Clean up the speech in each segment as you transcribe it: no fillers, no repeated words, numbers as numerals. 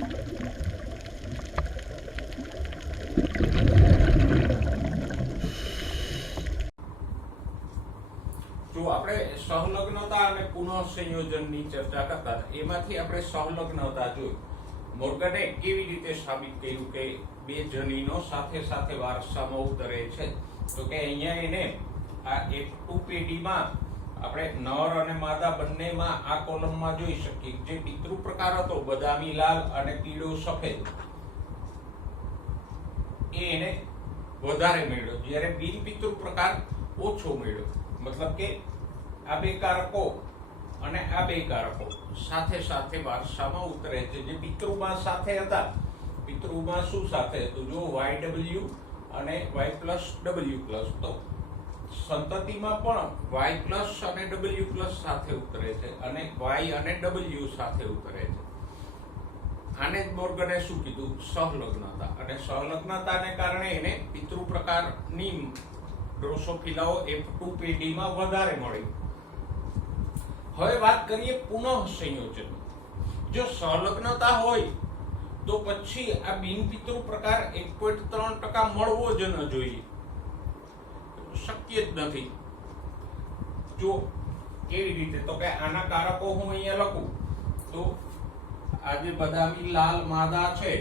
જો આપણે સહલગ્નતા અને પુનઃસંયોજનની ચર્ચા કરતા હતા, એમાંથી આપણે સહલગ્નતા જોઈ. મોર્ગને કેવી રીતે સાબિત કર્યું કે બે જનીનો સાથે સાથે વારસામાં ઉતરે છે? તો કે અહીંયા એને આ F2 પેઢીમાં આપણે નર અને માદા બંનેમાં આ કોલમમાં જોઈ શકીએ. જે પિતૃ પ્રકાર હતો બદામી લાલ અને પીળો સફેદ, એને વધારે મળ્યો, જ્યારે બિન પિતૃ પ્રકાર ઓછો મળ્યો. મતલબ કે આ બે કારકો અને આ બે કારકો સાથે સાથે વારસામાં ઉતરે છે. જે પિતૃમાં સાથે હતા, પિતૃમાં શું સાથે હતું? જો YW અને Y+W+, તો સંતતિમાં પણ Y+ અને W+ સાથે ઉતરે છે અને Y અને W સાથે ઉતરે છે. આને જ મોર્ગને શું કીધું? સહલગ્નતા. અને સહલગ્નતાને કારણે એને પિતૃ પ્રકારની ડ્રોસોફિલાઓ F2 પેઢીમાં વધારે મળી. હવે વાત કરીએ પુનઃસંયોજન. જો સહલગ્નતા હોય તો પછી આ બિનપિતૃ પ્રકાર 1.3% મળવો જ ન જોઈએ, શક્ય જ નથી. જો કેવી રીતે? તો કે આના કારકો હું અહીંયા લખું તો આ જે બદામી લાલ માદા છે,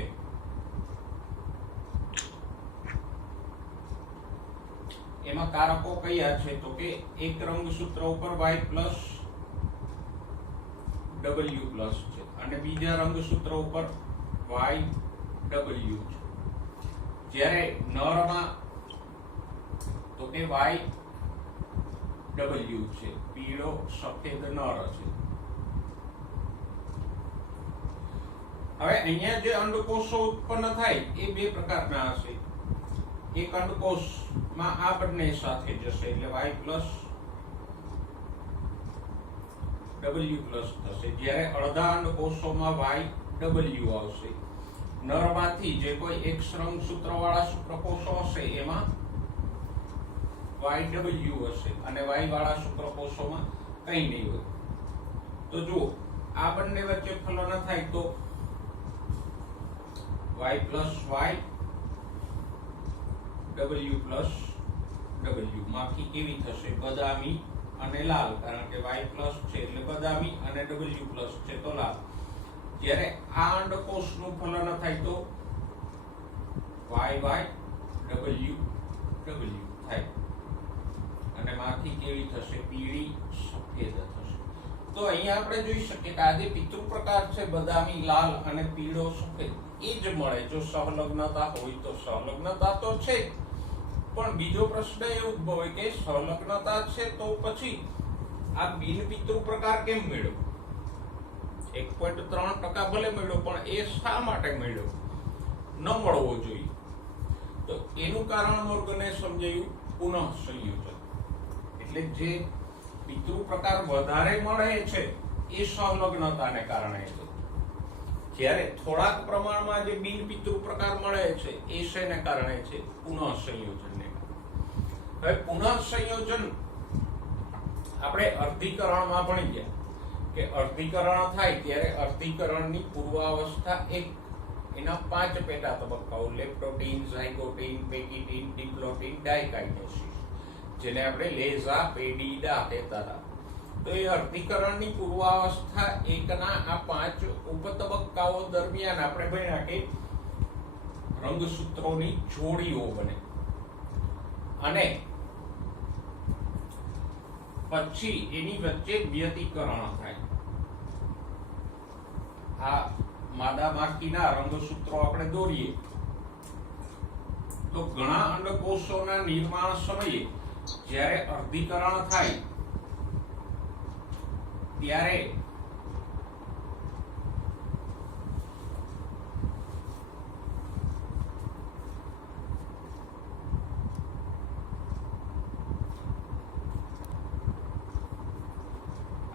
એમાં કારકો કયા છે? તો કે એક રંગસૂત્ર ઉપર Y+W+ છે અને બીજા રંગસૂત્ર ઉપર YW છે. જ્યારે નરમાં તો કે YW છે, પીળો સફેદ નર છે. હવે અહીંયા જે અંડકોષો ઉત્પન્ન થાય એ બે પ્રકારના હશે. એક અંડકોષમાં આ બંને સાથે જશે એટલે Y+W+ થશે, જ્યારે અડધા અંડકોષોમાં YW આવશે. નરમાંથી જે કોઈ એક રંગસૂત્ર વાળા શુક્રકોષો હશે એમાં YW હશે અને Y વાળા શુક્રકોષોમાં કંઈ નહીં હોય. તો જો આ બંને વચ્ચે ફલન થાય તો Y+Y, W+W માંથી કેવી થશે? બદામી અને લાલ, કારણ કે Y+ છે એટલે બદામી અને W+ છે તો લાલ. જ્યારે આ અંડકોષનું ફલન થાય તો YY, W થાય અને માંથી કેવી થશે? પીળી સફેદ થશે. તો અહીંયા આપણે જોઈ શકીએ કે આ જે પિતૃ પ્રકાર છે બદામી લાલ અને પીળો સફેદ, એ જ મળે જો સહલગ્નતા હોય તો. સહલગ્નતા તો છે, પણ બીજો પ્રશ્ન એ ઉદ્ભવે કે સહલગ્નતા છે તો પછી આ બિન પિતૃ પ્રકાર કેમ મળ્યો? 1.3% ભલે મળ્યો, પણ એ શા માટે મળ્યો? ન મળવો જોઈએ. તો એનું કારણ મોર્ગને સમજાયું પુનઃસંયોજન. એટલે જે પિતૃ પ્રકાર વધારે મળે છે એ સહલગ્નતાને કારણે છે, જ્યારે થોડાક પ્રમાણમાં જે બિન પિતૃ પ્રકાર મળે છે એ શેને કારણે છે? પુનઃસંયોજનને કારણે. હવે પુનઃસંયોજન આપણે અર્ધીકરણમાં ભણી ગયા કે અર્ધીકરણ થાય ત્યારે અર્ધીકરણની પૂર્વાવસ્થા એક, એના 5 પેટા તબક્કાઓ: લેપ્ટોટીન, ઝાયગોટીન, પેકિટીન, ડિપ્લોટીન, ડાયકાઇનેસિસ, જેને આપણે લેઝા પેડિડા કહેતા હતા. તો એ અર્ધીકરણની પૂર્વાવસ્થા એકના આ 5 ઉપતબક્કાઓ દરમિયાન આપણે ભણ્યા કે રંગસૂત્રોની જોડીઓ બને અને પછી એની વચ્ચે વ્યતિકરણ થાય. આ માદા માખીના રંગસૂત્રો આપણે દોરીએ તો ઘણા અંડકોષોના નિર્માણ સમયે જ્યારે અર્ધીકરણ થાય ત્યારે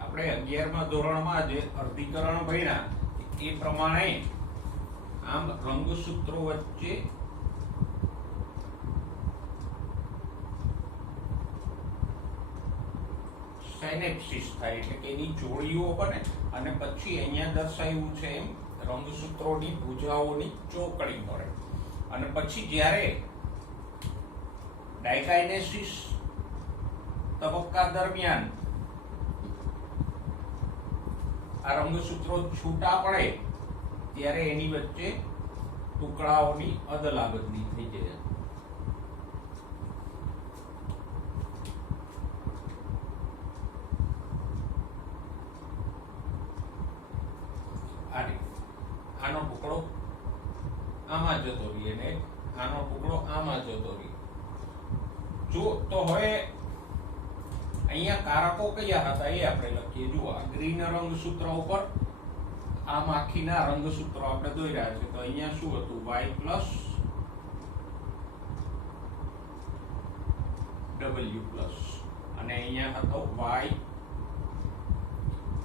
આપણે 11મા ધોરણમાં જે અર્ધીકરણ ભણ્યા એ પ્રમાણે આમ રંગસૂત્રો વચ્ચે સાયનેપ્સિસ થાય, એટલે કે એની જોડીઓ બને અને પછી અહીંયા દર્શાવ્યું છે એમ રંગસૂત્રોની ભુજાઓની ચોકડી મળે. અને પછી જ્યારે ડાયકાઇનેસિસ તબક્કા દરમિયાન આ રંગસૂત્રો છૂટા પડે ત્યારે એની વચ્ચે ટુકડાઓની અદલા બદલી થઈ જાય. આનો ટુકડો આમાં જતો રહે અને આનો ટુકડો આમાં જતો રહે. જો તો હવે અહીંયા કારકો કયા હતા એ આપણે લખીએ. જુઓ, આ ગ્રીન રંગસૂત્ર ઉપર આમ આખીના રંગસૂત્રો આપણે દોર્યા છે. તો અહીંયા શું હતું? y પ્લસ w પ્લસ, અને અહીંયા હતો y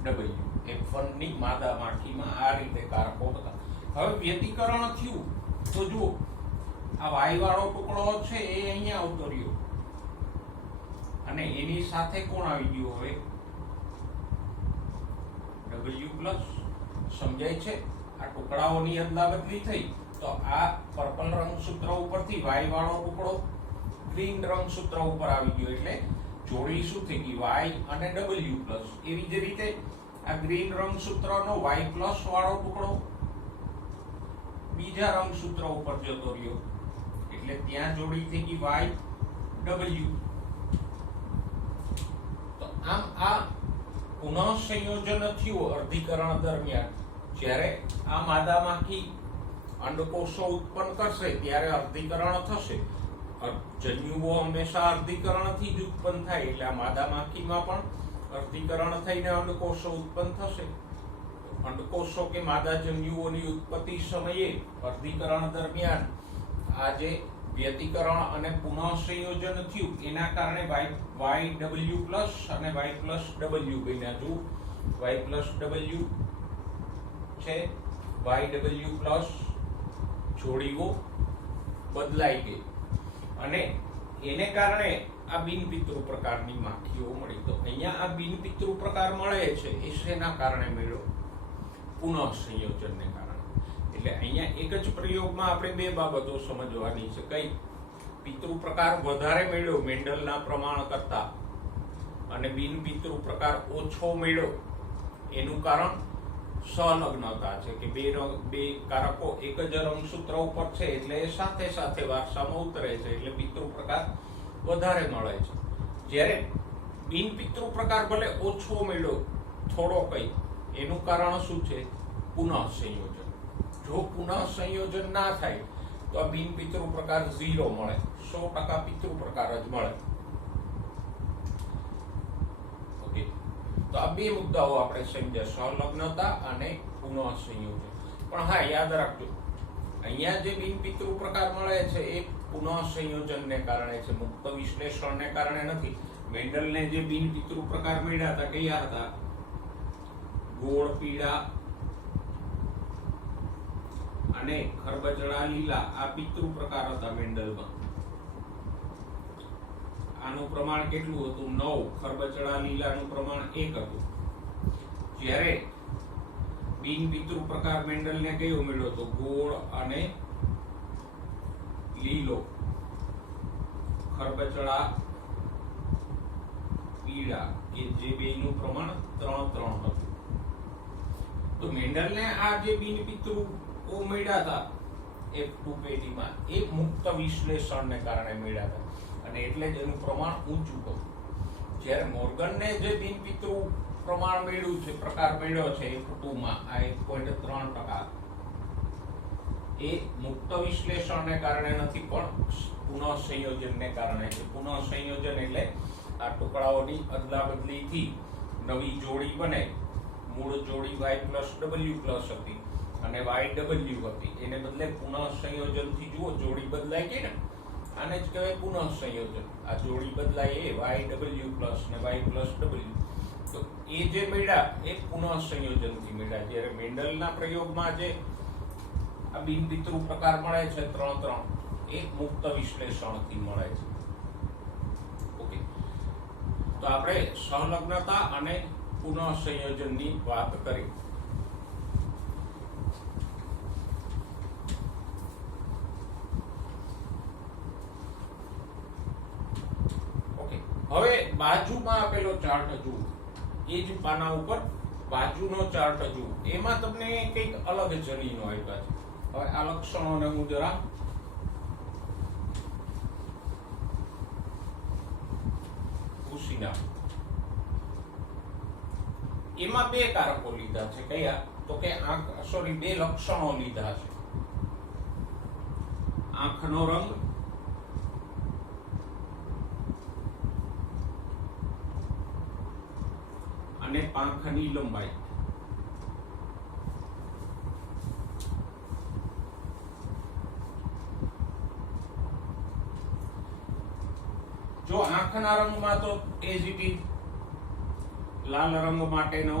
w. F1 ની માદા માખીમાં આ રીતે કારકો હતા. હવે વ્યતિકરણ થયું તો જુઓ, આ y વાળો ટુકડો છે એ અહીંયા આવતો રહ્યો અને એની સાથે કોણ આવી ગયું? હવે w પ્લસ. સમજાય છે? આ ટુકડાઓની અદલા બદલી થઈ તો આ પર્પલ રંગસૂત્ર ઉપરથી y વાળો ટુકડો ગ્રીન રંગસૂત્ર ઉપર આવી ગયો, એટલે જોડી શું થઈ ગઈ? y અને w પ્લસ. એવી જ રીતે આ ગ્રીન રંગસૂત્રનો y પ્લસ વાળો ટુકડો બીજા રંગસૂત્ર ઉપર જતો રહ્યો, એટલે ત્યાં જોડી થઈ ગઈ y w. તો આમ આ પુનઃ સંયોજન થયું અર્ધીકરણ દરમિયાન. જ્યારે આ માદામાંથી અંડકોષો ઉત્પન્ન કરશે ત્યારે અર્ધીકરણ થશે. જન્યુઓ હંમેશા અર્ધીકરણથી જ ઉત્પન્ન થાય, એટલે આ માદામાખીમાં પણ અર્ધીકરણ થઈને અંડકોષો ઉત્પન્ન થશે. અંડકોષો કે માદા જન્યુઓની ઉત્પત્તિ સમયે અર્ધીકરણ દરમિયાન આ જે વ્યતિકરણ અને પુનઃ સંયોજન થયું એના કારણે YW પ્લસ અને Y પ્લસ W બન્યા. જો Y પ્લસ W છે, YW પ્લસ જોડીઓ બદલાઈ ગઈ અને એને કારણે આ બિનપિતૃ પ્રકારની માખીઓ મળી. તો અહીંયા આ બિનપિતૃ પ્રકાર મળે છે એ શેના કારણે મળ્યો? પુનઃ સંયોજનને કારણે. એટલે અહીંયા એક જ પ્રયોગમાં આપણે બે બાબતો સમજવાની છે. કઈ? પિતૃ પ્રકાર વધારે મળ્યો મેન્ડલના પ્રમાણ કરતા અને બિનપિતૃ પ્રકાર ઓછો મળ્યો એનું કારણ સહલગ્નતા છે કે બે કારકો એક જ રંગસૂત્ર ઉપર છે એટલે એ સાથે સાથે વારસામાં ઉતરે છે, એટલે પિતૃ પ્રકાર વધારે મળે છે. જ્યારે બિનપિતૃ પ્રકાર ભલે ઓછો મળ્યો થોડો કઈ, એનું કારણ શું છે? પુનઃ સંયોજન. જો પુનઃ સંયોજન ના થાય તો આ બિનપિતૃ પ્રકાર 0 મળે, 100% પિતૃ પ્રકાર જ મળે. ઓકે, તો આ બે મુદ્દાઓ આપણે સમજ્યા, સહલગ્નતા અને પુનઃ સંયોજન. પણ હા, યાદ રાખજો, અહીંયા જે બિનપિતૃ પ્રકાર મળે છે એ પુનઃ સંયોજનને કારણે છે, મુક્ત વિશ્લેષણને કારણે નથી. મેન્ડલને જે બિનપિતૃ પ્રકાર મળ્યા હતા કયા હતા? ગોળ પીળા અને ખરબચડા લીલા. આ પિતૃ પ્રકાર હતા મેન્ડલમાં. આનું પ્રમાણ કેટલું હતું? 9. ખરબચડા લીલાનું પ્રમાણ 1 હતું. જ્યારે બિનપિતૃ પ્રકાર મેન્ડલને કયો મળ્યો હતો? ગોળ અને લીલો, ખરબચડા પીળા, કે જે બેનું પ્રમાણ 3 હતું. તો મેન્ડલને આ જે બિનપિતૃ મળ્યા હતા F2 પેઢીમાં એ મુક્ત વિશ્લેષણને કારણે મળ્યા હતા અને એટલે જ એનું પ્રમાણ ઊંચું હતું. જ્યારે મોર્ગનને જે બિનપિતૃ પ્રમાણ મળ્યું છે, પ્રકાર મળ્યો છે F2 માં, આ 1.3%, એ મુક્ત વિશ્લેષણને કારણે નથી પણ પુનઃ સંયોજનને કારણે છે. પુનઃ સંયોજન એટલે આ ટુકડાઓની અદલા બદલીથી નવી જોડી બને. મૂળ જોડી y પ્લસ W પ્લસ હતી અને YW હતી, એને બદલે પુનઃ સંયોજનથી જુઓ જોડી બદલાઈ ગઈ ને, આને જ કહેવાય પુનઃ સંયોજન. આ જોડી બદલાય એ YW પ્લસ ને Y પ્લસ W. તો એ જે મળ્યા એ પુનઃ સંયોજનથી મળ્યા. જ્યારે મેન્ડલના પ્રયોગમાં જે આ બિનપિતૃ પ્રકાર મળે છે 3 એ મુક્ત વિશ્લેષણથી મળે છે. ઓકે, તો આપણે સહલગ્નતા અને પુનઃ સંયોજનની વાત કરી. બાજુમાં આપેલો ચાર્ટ જુઓ, એ જ પાના ઉપર બાજુનો ચાર્ટ જુઓ, એમાં તમને કંઈક અલગ જનીનો આપ્યા છે. હવે આ લક્ષણોને હું જરા પૂછી નાખું. એમાં બે કારકો લીધા છે. કયા? તો કે બે લક્ષણો લીધા છે. આંખનો રંગ અને પાંખની લંબાઈ. જો આંખના રંગમાં તો એઝ ઇટ ઇઝ લાલ રંગ માટેનો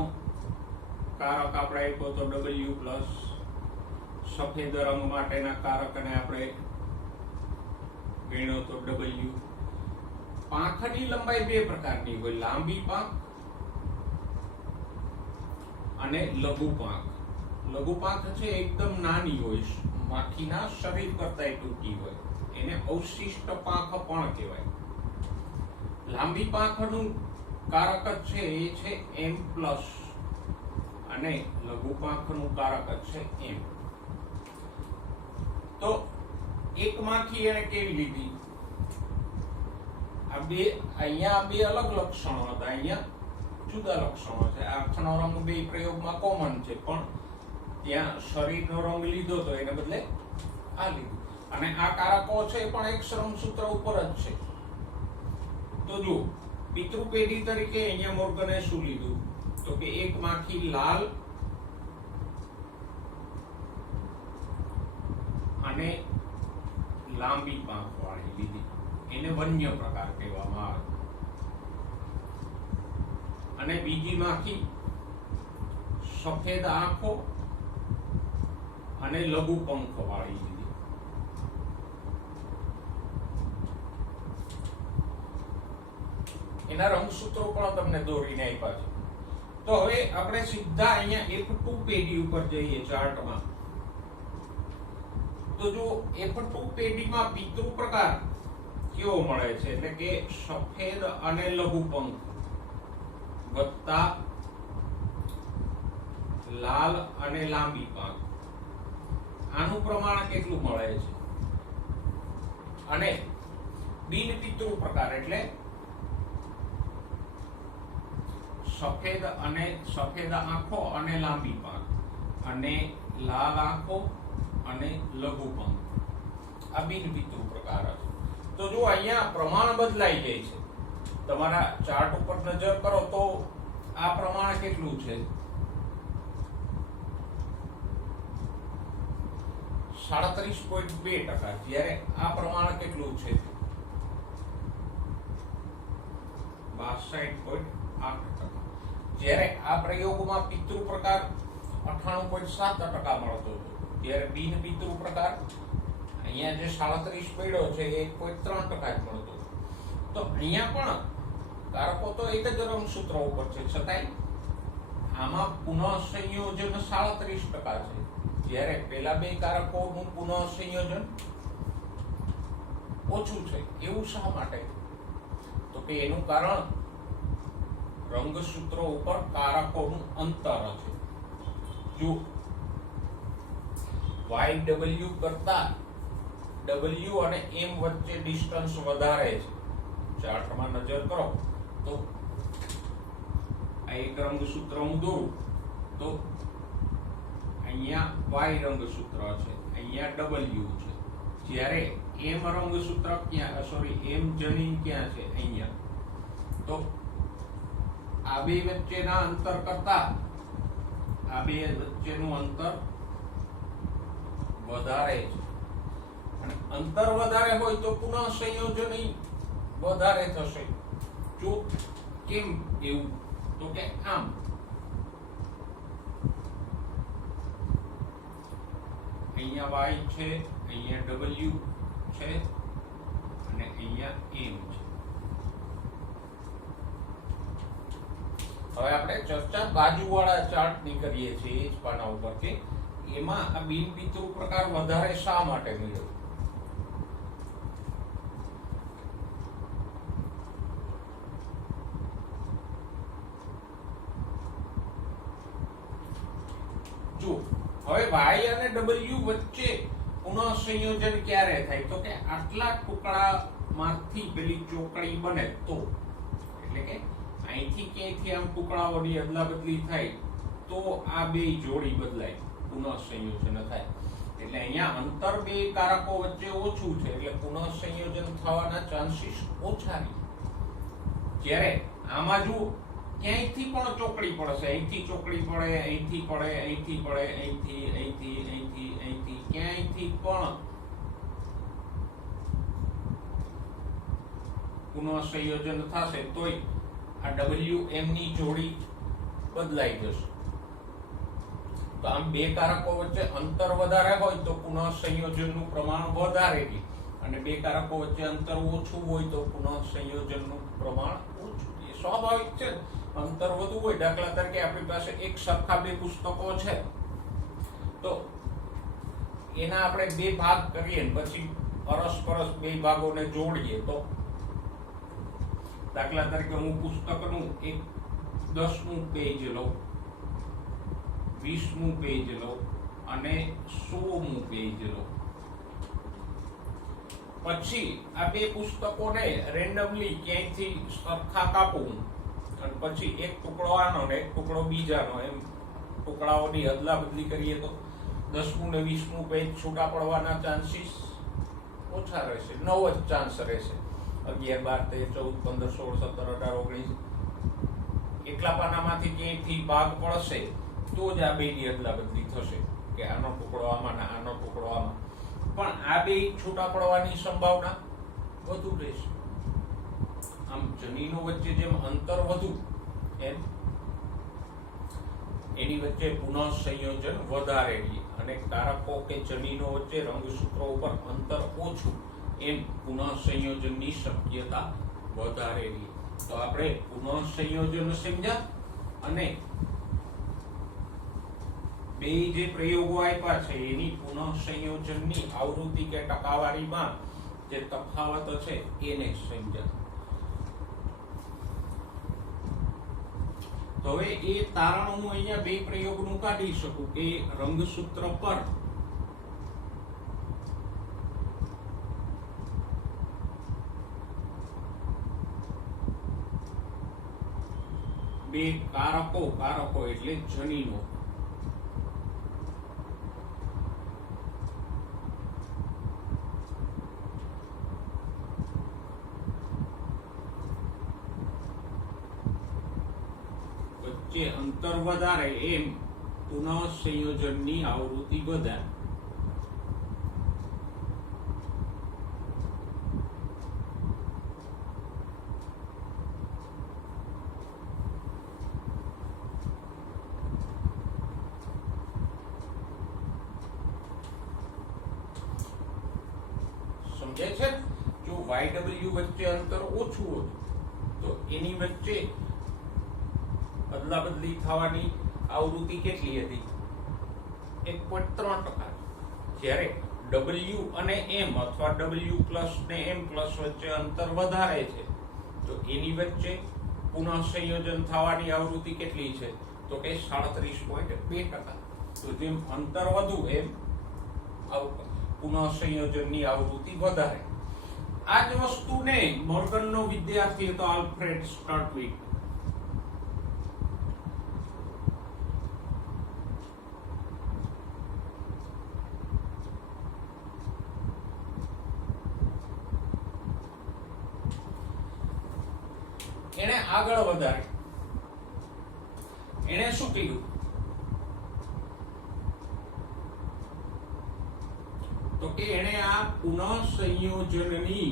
કારક આપણે આપ્યો તો W પ્લસ, સફેદ રંગ માટેના કારકને આપણે ગણ્યો તો W. પાંખની લંબાઈ બે પ્રકારની હોય, લાંબી પાંખ અને લઘુ પાંખ. લઘુ પાંખ છે એકદમ નાની હોય, માખીના શરીર કરતા ટૂંકી હોય, એને અવશિષ્ટ પાંખ પણ કહેવાય. લાંબી પાંખનું કારક છે એ છે M પ્લસ અને લઘુ પાંખનું કારક છે M. તો એક માખી એને કેવી લીધી? આ બે અહીંયા બે અલગ લક્ષણો હતા, અહીંયા જુદા લક્ષણો છે. આંખનો રંગ બે પ્રયોગમાં કોમન છે, પણ ત્યાં શરીરનો રંગ લીધો તો એને બદલે આ લીધું. અને આ કારકો છે પણ એક શ્રમસૂત્ર ઉપર જ છે. તો જો પિતૃપેઢી તરીકે અહીંયા મોર્ગને શું લીધું? તો કે એક માખી લાલ અને લાંબી પાંખ વાળી લીધી, એને વન્ય પ્રકાર કહેવામાં આવે. અને બીજી માખી સફેદ આંખો અને લઘુ પંખ વાળી લીધી. એના રંગસૂત્રો પણ તમને દોરીને આપ્યા છે. તો હવે આપણે સીધા અહીંયા F2 પેઢી ઉપર જઈએ ચાર્ટમાં. તો જો F2 પેઢીમાં પિતૃ પ્રકાર કેવો મળે છે? એટલે કે સફેદ અને લઘુ પંખ વત્તા લાલ અને લાંબી પાંખ. આનું પ્રમાણ કેટલું મળે છે? અને બિન પિતૃ પ્રકાર એટલે સફેદ આંખો અને લાંબી પાંખ અને લાલ આંખો અને લઘુ પંખ. આ બિન પિતૃ પ્રકાર છે. તો જો અહીંયા પ્રમાણ બદલાઈ જાય છે. તમારા ચાર્ટ ઉપર નજર કરો તો આ પ્રમાણ કેટલું છે? 37.2%. જ્યારે આ પ્રમાણ કેટલું છે? 62.8%. જ્યારે આ પ્રયોગમાં પિતૃ પ્રકાર 98.7% મળતો હતો, ત્યારે બિન પિતૃ પ્રકાર અહીંયા જે 37 પડ્યો છે એ 1.3% જ મળતો. તો અહીંયા પણ કારકો તો એક જ રંગસૂત્ર ઉપર છે, છતાંય આમાં પુનઃ સંયોજન 37% છે, જ્યારે પેલા બે કારકોનું પુનઃ સંયોજન ઓછું છે. એવું શા માટે? તો કે એનું કારણ રંગસૂત્રો ઉપર કારકોનું અંતર છે. જો YW કરતા W અને M વચ્ચે ડિસ્ટન્સ વધારે છે, ચાર્ટમાં નજર કરો તો આ એક રંગસૂત્ર હું દોરું તો અહીંયા Y રંગસૂત્ર છે, અહીંયા W છે. જ્યારે M રંગસૂત્ર ક્યાં, M જનીન ક્યાં છે? અહીંયા. તો આ બે વચ્ચેના અંતર કરતા આ બે વચ્ચેનું અંતર વધારે છે. અને અંતર વધારે હોય તો પુનઃ સંયોજન વધારે થશે. જો કેમ એવું? તો કે આમ. અહીંયા Y છે, અહીંયા W છે અને અહીંયા M છે. હવે આપણે ચર્ચા બાજુવાળા ચાર્ટની કરીએ છીએ એ જ પાના ઉપર કે એમાં આ બિન પિતૃ પ્રકાર વધારે શા માટે મળ્યો? y અને w વચ્ચે પુનઃ સંયોજન ક્યારે થાય? તો કે આટલા ટુકડામાંથી પેલી ચોકડી બને તો, એટલે કે અહીંથી ક્યાંયથી આમ ટુકડાઓની અદલાબદલી થાય તો આ બે જોડી બદલાય, પુનઃ સંયોજન થાય. એટલે અહીંયા અંતર બે કારકો વચ્ચે ઓછું છે એટલે પુનઃ સંયોજન થવાના ચાન્સીસ ઓછા રહે. જ્યારે આમાં જો ક્યાંયથી પણ ચોકડી પડશે, અહીંથી ચોકડી પડે, અહીંથી પડે, અહીંથી પડે, અહીંથી, અહીંથી, અહીંથી, અહીંથી, ક્યાંયથી પણ પુનઃ સંયોજન થશે તોય આ WM ની જોડી બદલાઈ જશે. તો આમ બે કારકો વચ્ચે અંતર વધારે હોય તો પુનઃ સંયોજનનું પ્રમાણ વધારે રહે, અને બે કારકો વચ્ચે અંતર ઓછું હોય તો પુનઃ સંયોજનનું પ્રમાણ ઓછું. એ સ્વાભાવિક છે. અંતર વધુ હોય, દાખલા તરીકે આપણી પાસે એક સરખા બે પુસ્તકો છે તો એના આપણે બે ભાગ કરીએ પછી પરસ્પર બે ભાગોને જોડીએ તો, દાખલા તરીકે હું પુસ્તકનું એક 10મું પેજ લઉં, 20મું પેજ લઉં અને 100મું પેજ લઉં. પછી આ બે પુસ્તકોને રેન્ડમલી ક્યાંયથી સરખા કાપું અને પછી એક ટુકડો આનો ને એક ટુકડો બીજાનો, એમ ટુકડાઓની અદલાબદલી કરીએ તો 10મું ને 20મું પેજ છૂટા પડવાના ચાન્સીસ ઓછા રહેશે, 9 જ ચાન્સ રહેશે. 11, 12, 13, 14, 15, 16, 17, 18, 19 એટલા પાનામાંથી ક્યાંયથી ભાગ પડશે તો જ આ બેની અદલાબદલી થશે કે આનો ટુકડો આમાં ને આનો ટુકડો આમાં. પણ આ બે છૂટા પડવાની સંભાવના વધુ રહેશે. આમ જનીનો વચ્ચે જેમ અંતર વધુ એમ એની વચ્ચે પુનઃ સંયોજન વધારે રહે, અને કારકો કે જનીનો વચ્ચે રંગસૂત્રો ઉપર અંતર ઓછું એમ પુનઃ સંયોજનની શક્યતા વધારે રહે. તો આપણે પુનઃ સંયોજન સમજ્યા, અને બે જે પ્રયોગો આપ્યા છે એની પુનઃ સંયોજનની આવૃત્તિ કે ટકાવારીમાં જે તફાવત છે એને સમજ્યા. તો હવે એ તારણ હું અહીંયા બે પ્રયોગનું કાઢી શકું કે રંગસૂત્ર પર બે કારકો એટલે જનીનો વચ્ચે અંતર વધારે એમ પુનઃ સંયોજનની આવૃત્તિ વધારે. સમજાય છે? જો YW વચ્ચે અંતર ઓછું હતું તો એની વચ્ચે અદલાબદલી થવાની આવૃત્તિ કેટલી હતી? 1.3%. જ્યારે W અને M અથવા W પ્લસ ને M પ્લસ વચ્ચે અંતર વધારે છે તો એની વચ્ચે પુનઃ સંયોજન થવાની આવૃત્તિ કેટલી છે? તો કે 37.2%. તો જેમ અંતર વધુ એમ પુનઃ સંયોજનની આવૃત્તિ વધારે. આ જ વસ્તુને મોર્ગનનો વિદ્યાર્થી હતો આલ્ફ્રેડ સ્ટર્ટવિક, એને આગળ વધારે. એને શું કીધું? તો કે એને આ પુનઃ સંયોજનની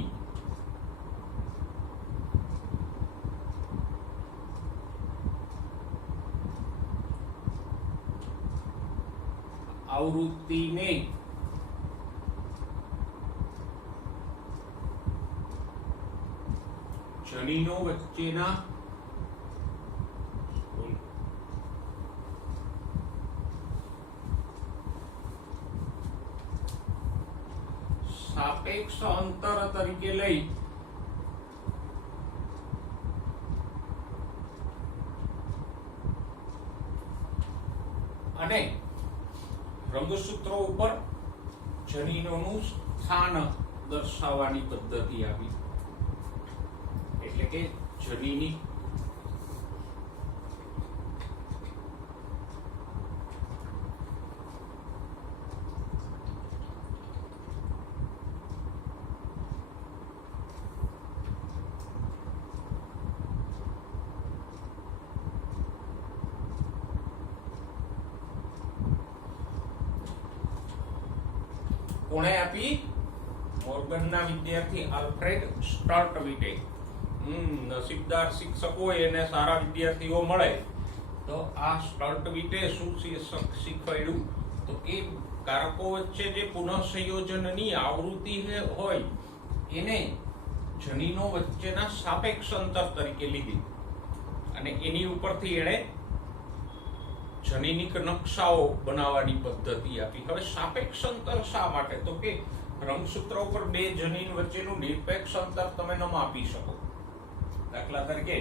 આવૃત્તિને જનીનો વચ્ચેના સાપેક્ષ અંતર તરીકે લઈ અને રંગસૂત્રો ઉપર જનીનોનું સ્થાન દર્શાવવાની પદ્ધતિ આપી, એટલે કે જનીની કોણે આપી? મોર્ગનના વિદ્યાર્થી આલ્ફ્રેડ સ્ટર્ટવીટે. નસીબદાર શિક્ષકો એને સારા વિદ્યાર્થીઓ મળે. તો આ સ્ટર્ટવીટે શું શીખવાડ્યું? તો કે કારકો વચ્ચે જે પુનઃસંયોજનની આવૃત્તિ હોય એને જનીનો વચ્ચેના સાપેક્ષ અંતર તરીકે લીધી અને એની ઉપરથી એણે જનીનિક નકશાઓ બનાવવાની પદ્ધતિ આપી. હવે સાપેક્ષ અંતર શા માટે? તો કે રંગસૂત્ર ઉપર બે જનીન વચ્ચેનું નિરપેક્ષ અંતર તમે ન માપી શકો. દાખલા તરીકે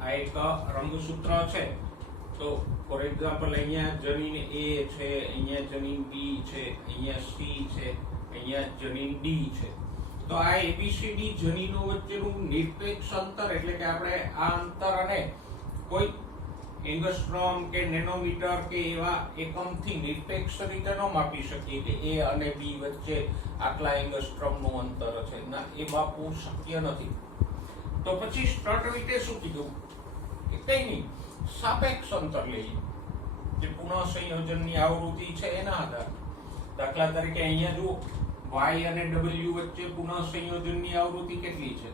આ એક રંગસૂત્ર છે, તો ફોર એક્ઝામ્પલ અહીંયા જનીન A છે, અહીંયા જનીન B છે, અહીંયા C છે, અહીંયા જનીન D છે. તો આ ABCD જનીનો વચ્ચેનું નિરપેક્ષ અંતર એટલે કે આપણે આ અંતરને કોઈ એંગસ્ટ્રોમ કે નેનોમીટર કે એવા એકમથી નિરપેક્ષ રીતે ન માપી શકીએ કે A અને B વચ્ચે આટલા એંગસ્ટ્રોમનું અંતર છે. ના, એ માપવું શક્ય નથી. તો પછી સ્ટર્ટવીટે શું કીધું કે કંઈ નહીં, સાપેક્ષ અંતર લઈએ જે પુનઃસંયોજનની આવૃત્તિ છે એના આધારે. દાખલા તરીકે અહીંયા જુઓ, Y અને W વચ્ચે પુનઃસંયોજનની આવૃત્તિ કેટલી છે?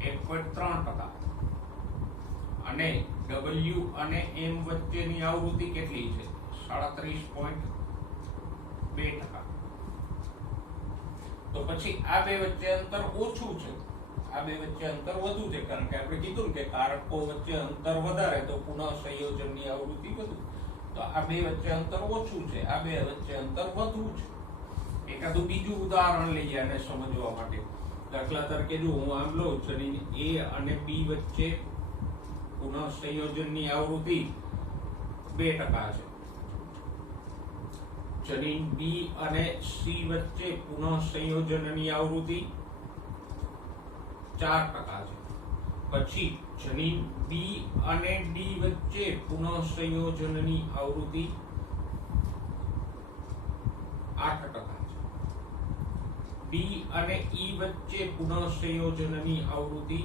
1.3%. અને W અને M વચ્ચેની આવૃત્તિ કેટલી છે? 37.2%. તો પછી આ બે વચ્ચે અંતર ઓછું છે, આ બે વચ્ચે અંતર વધુ છે, કારણ કે આપણે કીધું કે કારકો વચ્ચે અંતર વધારે તો પુનઃસંયોજનની આવૃત્તિ વધુ. તો આ બે વચ્ચે અંતર ઓછું છે, આ બે વચ્ચે અંતર વધુ છે. એકાદું બીજું ઉદાહરણ લઈએ આને સમજવા માટે. દાખલા તરીકે જો હું આમ લઉં, જનીન A અને B વચ્ચે પુનઃસંયોજનની આવૃત્તિ 2% છે. જનીન B અને C વચ્ચે પુનઃસંયોજનની આવૃત્તિ 4% છે. પછી જનીન B અને D વચ્ચે પુનઃસંયોજનની આવૃત્તિ 8% છે. B અને E વચ્ચે પુનઃસંયોજનની આવૃત્તિ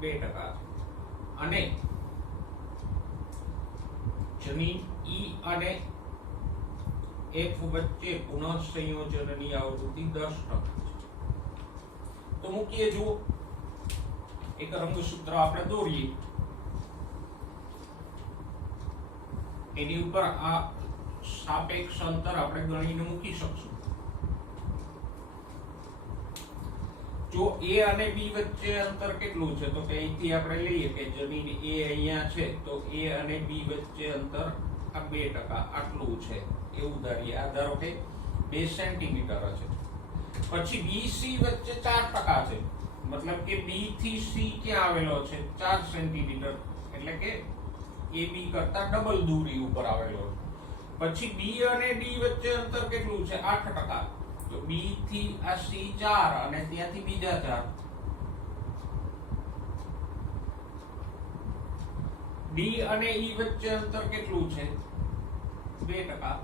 2%. અને જનીન E અને F વચ્ચે પુનઃસંયોજનની આવૃત્તિ 10% છે. તો મૂકીએ, જુઓ, એક રંગસૂત્ર આપણે દોરીએ, એની ઉપર આ સાપેક્ષ અંતર આપણે ગણીને મૂકી શકશું. જો A અને B વચ્ચે અંતર કેટલું છે? તો કે અહીંથી આપણે લઈએ કે જમીન A અહીંયા છે, તો A અને B વચ્ચે અંતર આ 2% આટલું છે એવું ધારીએ. આ ધારો કે 2 સેન્ટીમીટર છે. પછી BC વચ્ચે 4% છે, મતલબ કે B થી C ક્યાં આવેલો છે? 4 સેન્ટીમીટર, એટલે કે AB કરતા ડબલ દૂરી ઉપર આવેલો છે. પછી B અને D વચ્ચે અંતર કેટલું છે? 8%. તો B થી આ C 4 અને ત્યાંથી બીજા 4. D અને E વચ્ચે અંતર કેટલું છે? 2%.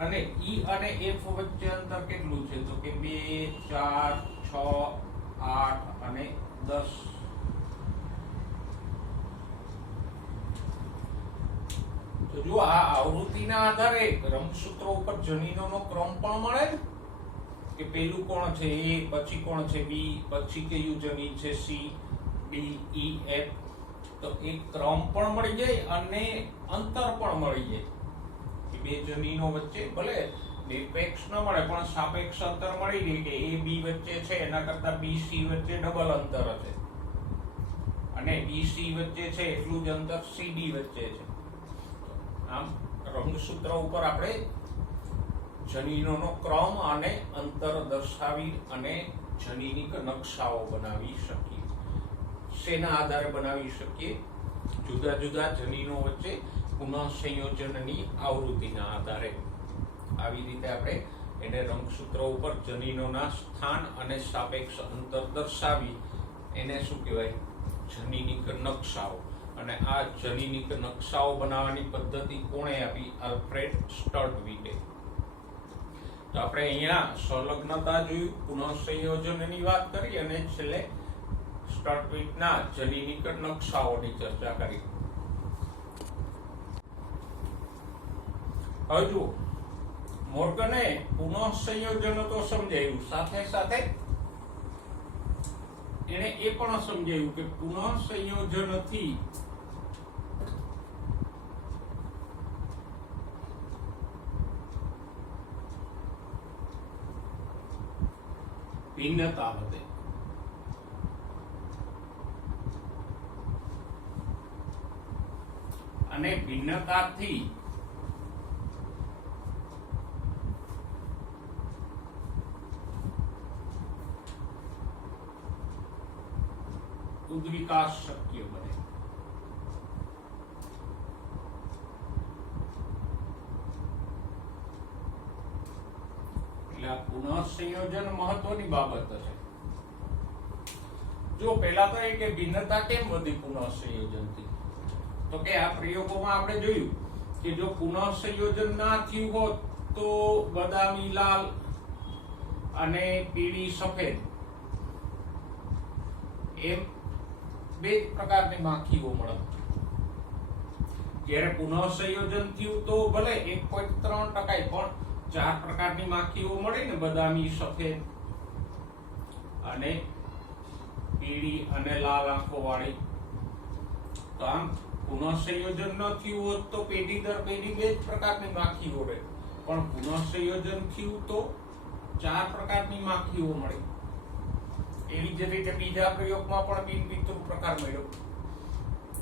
અને E અને F વચ્ચે અંતર કેટલું છે? તો કે 2, 4, 6, 8 અને 10. તો જો આ આવૃત્તિના આધારે રંગસૂત્રો ઉપર જનીનોનો ક્રમ પણ મળે કે પેલું કોણ છે A, પછી કોણ છે B, પછી કયું જનીન છે C, D, E, F. તો એક ક્રમ પણ મળી જાય અને અંતર પણ મળી જાય. બે જનીનો વચ્ચે ભલે નિરપેક્ષ ન મળે પણ સાપેક્ષ અંતર મળી રહે કે A B વચ્ચે છે એના કરતા B C વચ્ચે ડબલ અંતર છે, અને B C વચ્ચે છે એટલું જ અંતર C D વચ્ચે છે. આમ રંગસૂત્ર ઉપર આપણે જનીનોનો ક્રમ અને અંતર દર્શાવી અને જનીનિક નકશાઓ બનાવી શકીએ. શેના આધારે બનાવી શકીએ? જુદા જુદા જનીનો વચ્ચે પુનઃસંયોજનની આવૃત્તિના આધારે. આવી રીતે આપણે એને રંગસૂત્રો ઉપર જનીનોના સ્થાન અને સાપેક્ષ અંતર દર્શાવી એને શું કહેવાય? જનીનિક નકશાઓ. અને આ જનીનિક નકશાઓ બનાવવાની પદ્ધતિ કોણે આપી? આલ્ફ્રેડ સ્ટર્ટવીટે. તો આપણે અહીંયા સંલગ્નતા જોયું, પુનઃસંયોજનની વાત કરી અને છેલ્લે સ્ટર્ટવીટના જનીનિક નકશાઓની ચર્ચા કરી. હવે જુઓ, મોર્ગને પુનઃસંયોજન તો સમજાયું, સાથે સાથે એને એ પણ સમજાયું કે પુનઃસંયોજનથી ભિન્નતા વધે. અને ભિન્નતાથી ઉદ્વિકાસ શક્ય બને. એટલે આ પુનઃસંયોજન મહત્વની બાબત છે. જો પહેલા તો એ કે ભિન્નતા કેમ વધી પુનઃસંયોજનથી? તો કે આ પ્રયોગોમાં આપણે જોયું કે જો પુનઃસંયોજન ના થયું હોત તો બદામી લાલ અને પીળી સફેદ એમ બે પ્રકારની માખીઓ મળે. જ્યારે પુનઃસંયોજન થયું તો ભલે 1.3% પણ 4 પ્રકારની માખીઓ મળી ને, બદામી, સફેદ અને પીળી અને લાલ આંખો વાળી. તો આમ પુનઃસંયોજન ન થયું હોત તો પેઢી દર પેઢી 2 પ્રકારની માખીઓ રહે, પણ પુનઃસંયોજન થયું તો 4 પ્રકારની માખીઓ મળી. એવી જ રીતે બીજા પ્રયોગમાં પણ બિનપિતૃ પ્રકાર મળ્યો.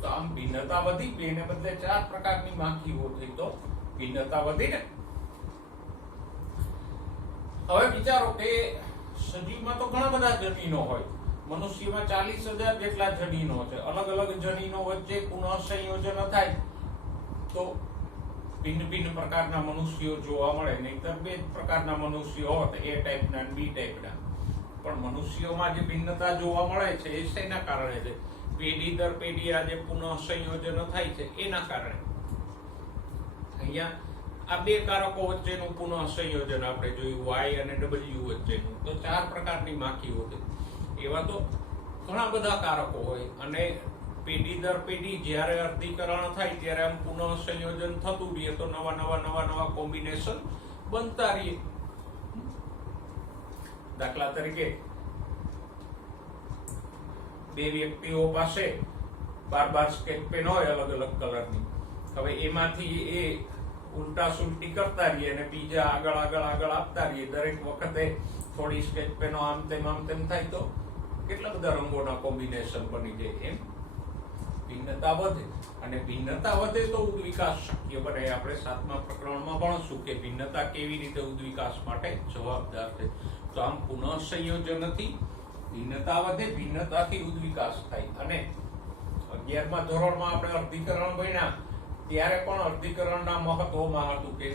તો આમ ભિન્નતા વધી, 2 ને બદલે 4 પ્રકારની માખીઓ થઈ, તો ભિન્નતા વધી ને. હવે વિચારો કે સજીવમાં તો ઘણા બધા જનીનો હોય. મનુષ્યમાં 40,000 જેટલા જનીનો છે. અલગ અલગ જનીનો વચ્ચે પુનઃસંયોજન થાય તો ભિન્ન ભિન્ન પ્રકારના મનુષ્યો જોવા મળે. નહીંતર 2 પ્રકારના મનુષ્યો હોત, એ ટાઈપના અને બી ટાઈપના. પણ મનુષ્યોમાં જે ભિન્નતા જોવા મળે છે એ શેના કારણે છે? પેઢી દર પેઢી આ જે પુનઃસંયોજન થાય છે એના કારણે. અહીંયા આ 2 કારકો વચ્ચેનું પુનઃસંયોજન આપણે જોયું, Y અને W વચ્ચેનું. તો 4 પ્રકારની માખીઓ છે. એવા તો ઘણા બધા કારકો હોય અને પેઢી દર પેઢી જ્યારે અર્ધીકરણ થાય ત્યારે આમ પુનઃસંયોજન થતું રહે તો નવા કોમ્બિનેશન બનતા રહે. દાખલા તરીકે 2 વ્યક્તિઓ પાસે 12 સ્કેચ પેન હોય અલગ અલગ કલરની. હવે એમાંથી એ ઉલટા સુલટી કરતા રહીએ અને બીજા આગળ આપતા રહીએ. દરેક વખતે થોડી સ્કેચ પેનો આમ તેમ થાય તો કેટલા બધા રંગોના કોમ્બિનેશન બની જાય. એમ ભિન્નતા વધે, અને ભિન્નતા વધે તો ઉદ્વિકાસ શક્ય બને. આપણે 7મા પ્રકરણમાં ભણશું કે ભિન્નતા કેવી રીતે ઉદ્વિકાસ માટે જવાબદાર છે. તો આમ પુનઃસંયોજનથી ભિન્નતા વધે, ભિન્નતાથી ઉદ્વિકાસ થાય. અને 11મા ધોરણમાં આપણે અર્ધીકરણ ભણ્યા ત્યારે પણ અર્ધીકરણના મહત્વમાં હતું કે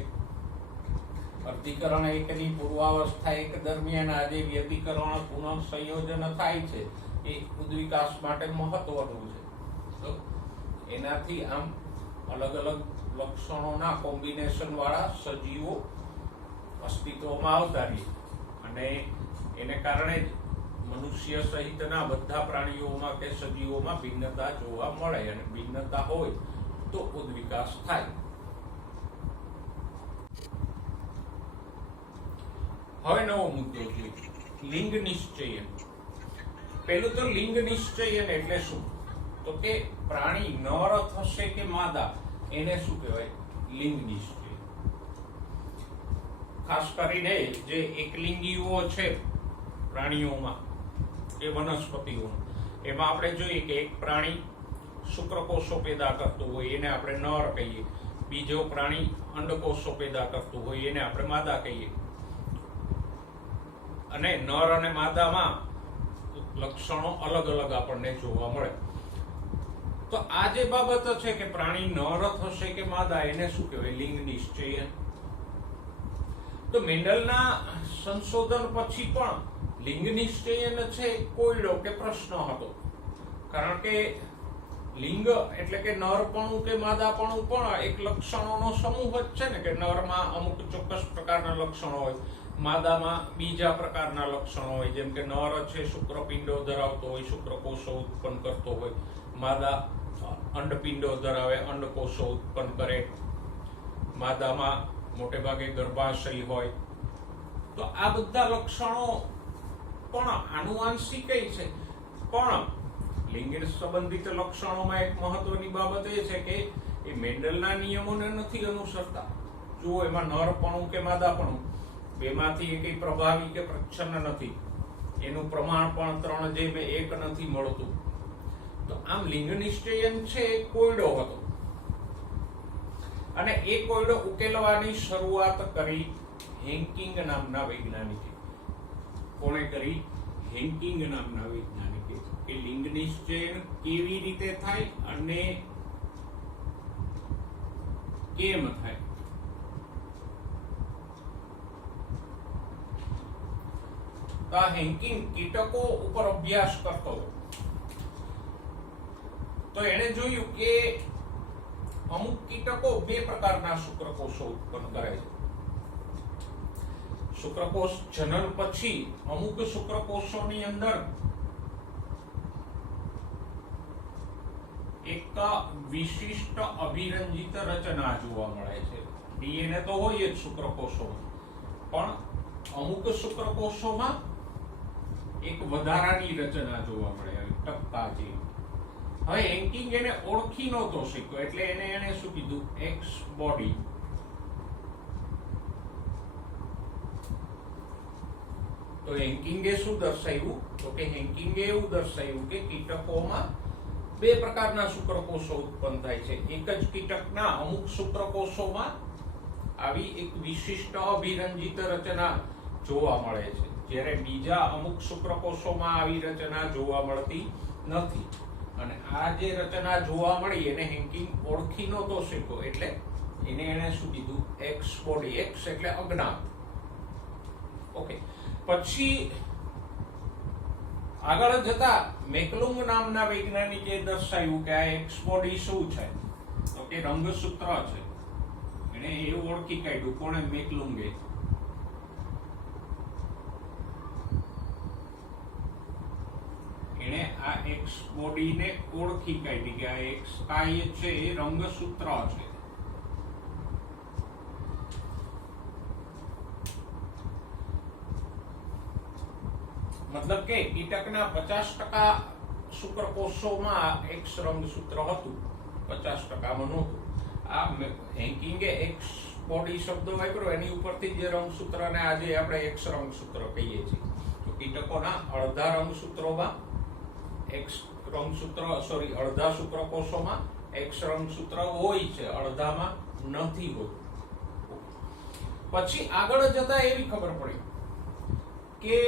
અર્ધીકરણ એકની પૂર્વાવસ્થા એક દરમિયાન આ જે વ્યતિકરણ પુનઃસંયોજન થાય છે એ ઉદ્વિકાસ માટે મહત્વનું છે. તો એનાથી આમ અલગ અલગ લક્ષણોના કોમ્બિનેશન વાળા સજીવો અસ્તિત્વમાં આવતા રહે, અને એને કારણે જ મનુષ્ય સહિતના બધા પ્રાણીઓમાં કે સજીવોમાં ભિન્નતા જોવા મળે. અને ભિન્નતા હોય તો ઉદ્વિકાસ થાય. હવે નવો મુદ્દો જોઈએ, લિંગ નિશ્ચયન. પહેલું તો લિંગ નિશ્ચયન એટલે શું? તો કે પ્રાણી નર થશે કે માદા એને શું કહેવાય? લિંગ નિશ્ચય. ખાસ કરીને જે એકલિંગીઓ છે પ્રાણીઓમાં કે વનસ્પતિઓમાં, એમાં આપણે જોઈએ કે એક પ્રાણી શુક્રકોષો પેદા કરતું હોય એને આપણે નર કહીએ, બીજો પ્રાણી અંડકોષો પેદા કરતું હોય એને આપણે માદા કહીએ. અને નર અને માદામાં લક્ષણો અલગ અલગ આપણને જોવા મળે. તો આ જે બાબત છે કે પ્રાણી નર થશે કે માદા, એને શું કહેવાય? લિંગ નિશ્ચયન. તો મેન્ડલના સંશોધન પછી પણ લિંગ નિશ્ચયન છે કોયડો કે પ્રશ્ન હતો. કારણ કે લિંગ એટલે કે નરપણું કે માદાપણું પણ એક લક્ષણોનો સમૂહ જ છે ને, કે નરમાં અમુક ચોક્કસ પ્રકારના લક્ષણો હોય, માદામાં બીજા પ્રકારના લક્ષણો હોય. જેમ કે નર છે શુક્રપિંડો ધરાવતો હોય, શુક્રકોષો ઉત્પન્ન કરતો હોય. માદા અંડપિંડો ધરાવે, અંડકોષો ઉત્પન્ન કરે. માદામાં મોટે ભાગે ગર્ભાશય હોય. તો આ બધા લક્ષણો પણ આનુવાંશિક છે. પણ લિંગ સંબંધિત લક્ષણોમાં એક મહત્વની બાબત એ છે કે એ મેન્ડલના નિયમોને નથી અનુસરતા. જુઓ, એમાં નરપણું કે માદાપણું બેમાંથી એકય પ્રભાવી કે પ્રચ્છન્ન નથી. એનું પ્રમાણ પણ 3:1 નથી મળતું. તો આમ લિંગ નિશ્ચયન છે એ કોયડો હતો. અને એ કોયડો ઉકેલવાની શરૂઆત કરી હેન્કિંગ નામના વૈજ્ઞાનિકે. કોણે કરી? હેન્કિંગ નામના વૈજ્ઞાનિકે. કે લિંગ નિશ્ચયન કેવી રીતે થાય અને કેમ થાય. તો આ હેન્કિંગ કીટકો ઉપર અભ્યાસ કરતો હતો. તો એણે જોયું કે અમુક કીટકો બે પ્રકારના શુક્રકોષો ઉત્પન્ન કરે છે. શુક્રકોષ જનન પછી અમુક શુક્રકોષોની અંદર એક વિશિષ્ટ અભિરંજિત રચના જોવા મળે છે. ડીએનએ તો હોય જ શુક્રકોષોમાં, પણ અમુક શુક્રકોષોમાં એક વધારાની રચના જોવા મળે, ટપકા જેવી. હવે હેન્કિંગ એને ઓળખી નહોતો શીખ્યો, એટલે એને શું કીધું? X body. તો હેન્કિંગે શું દર્શાવ્યું? તો કે હેન્કિંગે એવું દર્શાવ્યું કે કીટકોમાં બે પ્રકારના શુક્રકોષો ઉત્પન્ન થાય છે. એક જ કીટકના અમુક શુક્રકોષોમાં આવી એક વિશિષ્ટ અભિરંજિત રચના જોવા મળે છે, જ્યારે બીજા અમુક શુક્રકોષોમાં આવી રચના જોવા મળતી નથી. અને આ જે રચના જોવા મળી એને હેન્કિંગ ઓળખી નહોતો શીખ્યો, એટલે એને શું કીધું? X body. એક્સ એટલે અજ્ઞાત. ઓકે. પછી આગળ જતા મેકલુંગ નામના વૈજ્ઞાનિકે દર્શાવ્યું કે આ એક્સ બોડી શું છે? તો કે રંગસૂત્ર છે. એને એવું ઓળખી કાઢ્યું. કોણે? મેકલુંગે. એને આ એક્સ બોડીને ઓળખી કાઢી કે આ એક્સ કાય છે એ રંગસૂત્ર છે. મતલબ કે કીટકના 50% શુક્રકોષોમાં એક્સ રંગસૂત્ર હતું, 50%માં નહોતું. આ હેન્કિંગે એક્સ બોડી શબ્દ વાપર્યો, એની ઉપરથી જે રંગસૂત્રને આજે આપણે એક્સ રંગસૂત્ર કહીએ છીએ. તો કીટકોના અડધા રંગસૂત્રોમાં અડધા શુક્રકોષોમાં એક્સ રંગસૂત્ર હોય છે, અડધામાં નથી હોતું. પછી આગળ જતા એવી ખબર પડી કે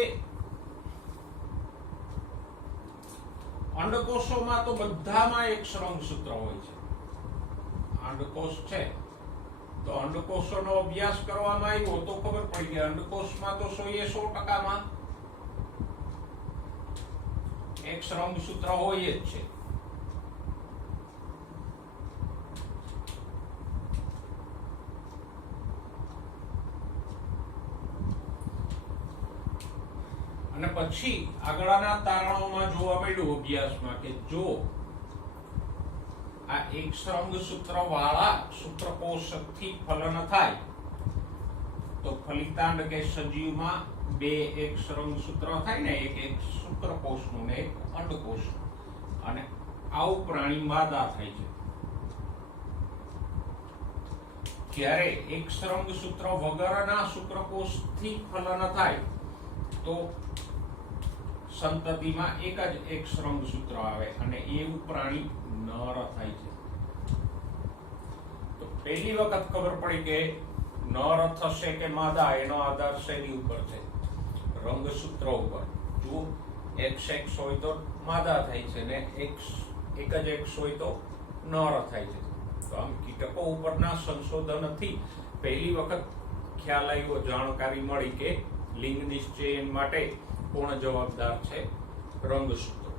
અંડકોષોમાં તો બધામાં એક્સ રંગસૂત્ર હોય છે. અંડકોષ છે તો અંડકોષોનો અભ્યાસ કરવામાં આવ્યો તો ખબર પડી કે અંડકોષમાં તો 100% એક્સ રંગસૂત્ર હોય જ છે. અને પછી આગળના તારણોમાં જોવા મળ્યું અભ્યાસમાં કે જો આ એક્સ રંગસૂત્ર વાળા શુક્રકોષથી ફલન થાય તો ફલિતાંડ કે સજીવમાં બે એક્સ રંગસૂત્ર થાય ને, એક શુક્રકોષનું ને એક અંડકોષનું, અને આવું પ્રાણી માદા થાય છે. જ્યારે એક્સ રંગસૂત્ર વગરના શુક્રકોષથી ફલન થાય તો સંતતિમાં એક જ એક્સ રંગસૂત્ર આવે અને એવું પ્રાણી નર થાય છે. તો પહેલી વખત ખબર પડી કે નર થશે કે માદા એનો આધાર શેની ઉપર છે? રંગસૂત્ર ઉપર. જો XX હોય તો માદા થાય છે ને એક જ X હોય તો નર થાય છે. તો આમ કીટકો ઉપરના સંશોધનથી પહેલી વખત ખ્યાલ આવ્યો, જાણકારી મળી કે લિંગ નિશ્ચયન માટે કોણ જવાબદાર છે? રંગસૂત્રો.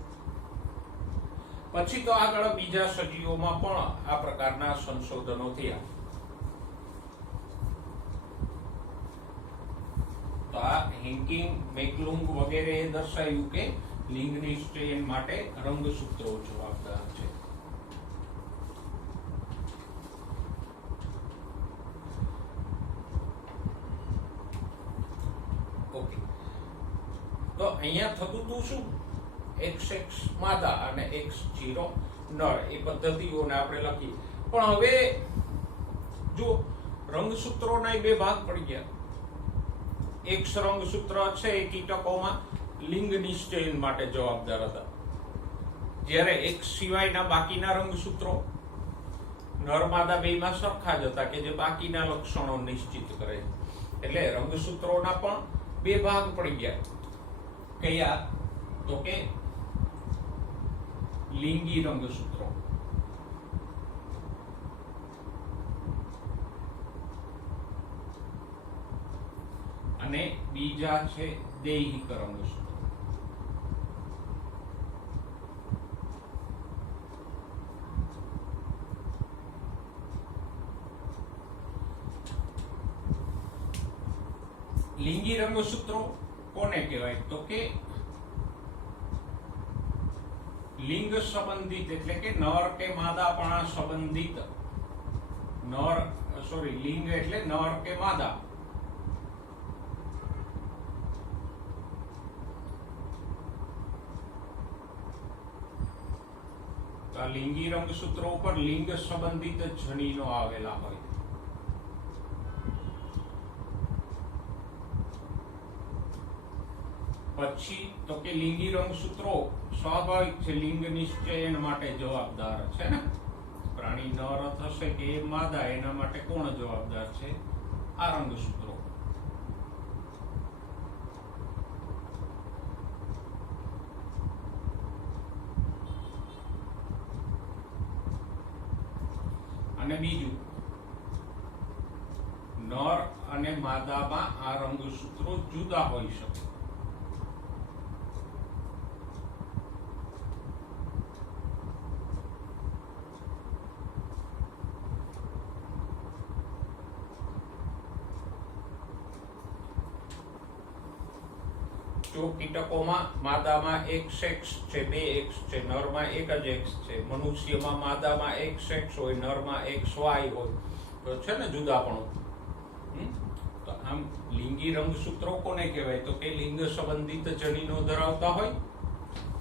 પછી તો આગળ બીજા સજીવોમાં પણ આ પ્રકારના સંશોધનો થયા. તો આ હેન્કિંગ, મેકલુંગ વગેરે દર્શાવ્યું કે લિંગ નિશ્ચયન માટે રંગસૂત્રો જવાબદાર છે. ઓકે, તો અહીંયા થતું તું શું? XX માદા અને X0 નર, એ પદ્ધતિઓને આપણે લખી. પણ હવે જો રંગસૂત્રોના બે ભાગ પડી ગયા. X રંગસૂત્ર છે એ કીટકોમાં લિંગ નિશ્ચયન માટે જવાબદાર હતા, જ્યારે X સિવાયના બાકીના રંગસૂત્રો નર માદા બેયમાં સરખા જ હતા કે જે બાકીના લક્ષણો નિશ્ચિત કરે. એટલે રંગસૂત્રોના પણ બે ભાગ પડી ગયા. કયા? તો કે લિંગી રંગસૂત્રો અને બીજા છે દૈહિક રંગસૂત્રો. લિંગી રંગસૂત્રો કોને કહેવાય? તો કે લિંગ સંબંધિત, એટલે કે નર કે માદાપણા સંબંધિત. લિંગ એટલે નર કે માદા. લિંગી રંગસૂત્રો ઉપર લિંગ સંબંધિત જનીનો આવેલા હોય. પછી તો કે લિંગી રંગસૂત્રો સ્વાભાવિક છે લિંગ નિશ્ચયન માટે જવાબદાર છે ને. પ્રાણી નર થશે કે માદા, એના માટે કોણ જવાબદાર છે? આ રંગસૂત્રો. અને બીજું, નર અને માદામાં આ રંગસૂત્રો જુદા હોઈ શકે. જો કીટકોમાં માદામાં XX છે, 2X છે, નરમાં એક જ X છે. મનુષ્યમાં માદામાં XX હોય, નરમાં XY હોય, તો છે ને જુદાપણું. તો આમ લિંગી રંગસૂત્રો કોને કહેવાય? તો કે લિંગ સંબંધિત જનીનો ધરાવતા હોય,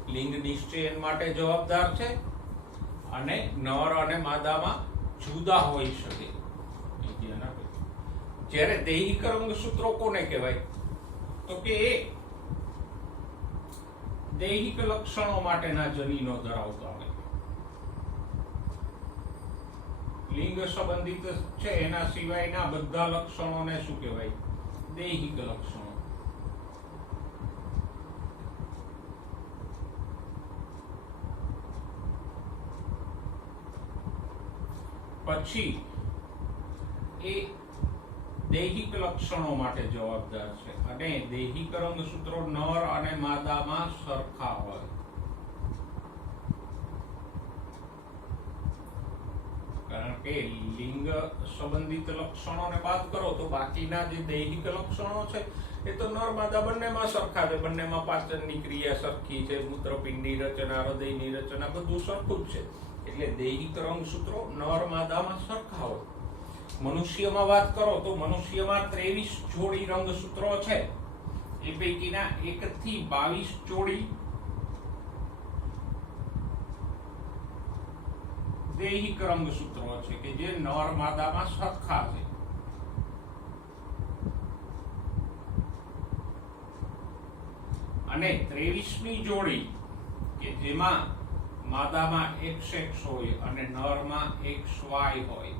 લિંગ નિશ્ચયન માટે જવાબદાર છે અને નર અને માદામાં જુદા હોઈ શકે. જ્યારે દૈહિક રંગસૂત્રો કોને કહેવાય? તો કે એ દૈહિક લક્ષણો માટેના જનીનો ધરાવતા હોય. લિંગ સંબંધિત છે એના સિવાયના બધા લક્ષણોને શું કહેવાય? દૈહિક લક્ષણો. પછી એ દૈહિક લક્ષણો માટે જવાબદાર છે અને દૈહિક રંગસૂત્રો નર અને માદામાં સરખા હોય. કારણ કે લિંગ સંબંધિત લક્ષણોને બાદ કરો તો બાકીના જે દૈહિક લક્ષણો છે એ તો નર માદા બંનેમાં સરખા છે. બંનેમાં પાચનની ક્રિયા સરખી છે, મૂત્રપિંડની રચના, હૃદયની રચના બધું સરખું જ છે. એટલે દૈહિક રંગસૂત્રો નર માદામાં સરખા હોય. મનુષ્યમાં વાત કરો તો મનુષ્યમાં 23 જોડી રંગસૂત્રો છે. એ પૈકીના 1 થી 22 જોડી દૈહિક રંગસૂત્રો છે કે જે નર માદામાં સરખા છે. અને 23મી જોડી કે જેમાં માદામાં XX હોય અને નરમાં XY હોય,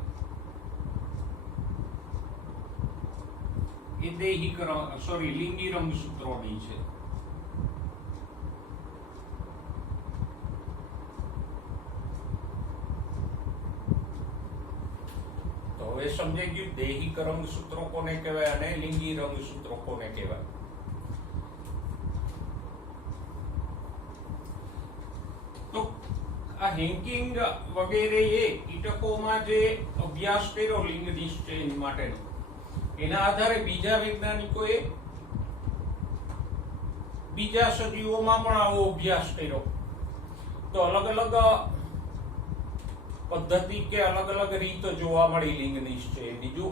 એ લિંગી રંગસૂત્રોની છે. તો હવે સમજાઈ ગયું દૈહિક રંગસૂત્રો કોને કહેવાય અને લિંગી રંગસૂત્રો કોને કહેવાય. તો આ હેન્કિંગ વગેરે એ કીટકોમાં જે અભ્યાસ કર્યો લિંગ નિશ્ચય માટેનો, એના આધારે બીજા વૈજ્ઞાનિકોએ બીજા સજીવોમાં પણ આવો અભ્યાસ કર્યો. તો અલગ અલગ પદ્ધતિ કે અલગ અલગ રીત જોવા મળી લિંગ નિશ્ચયની. જો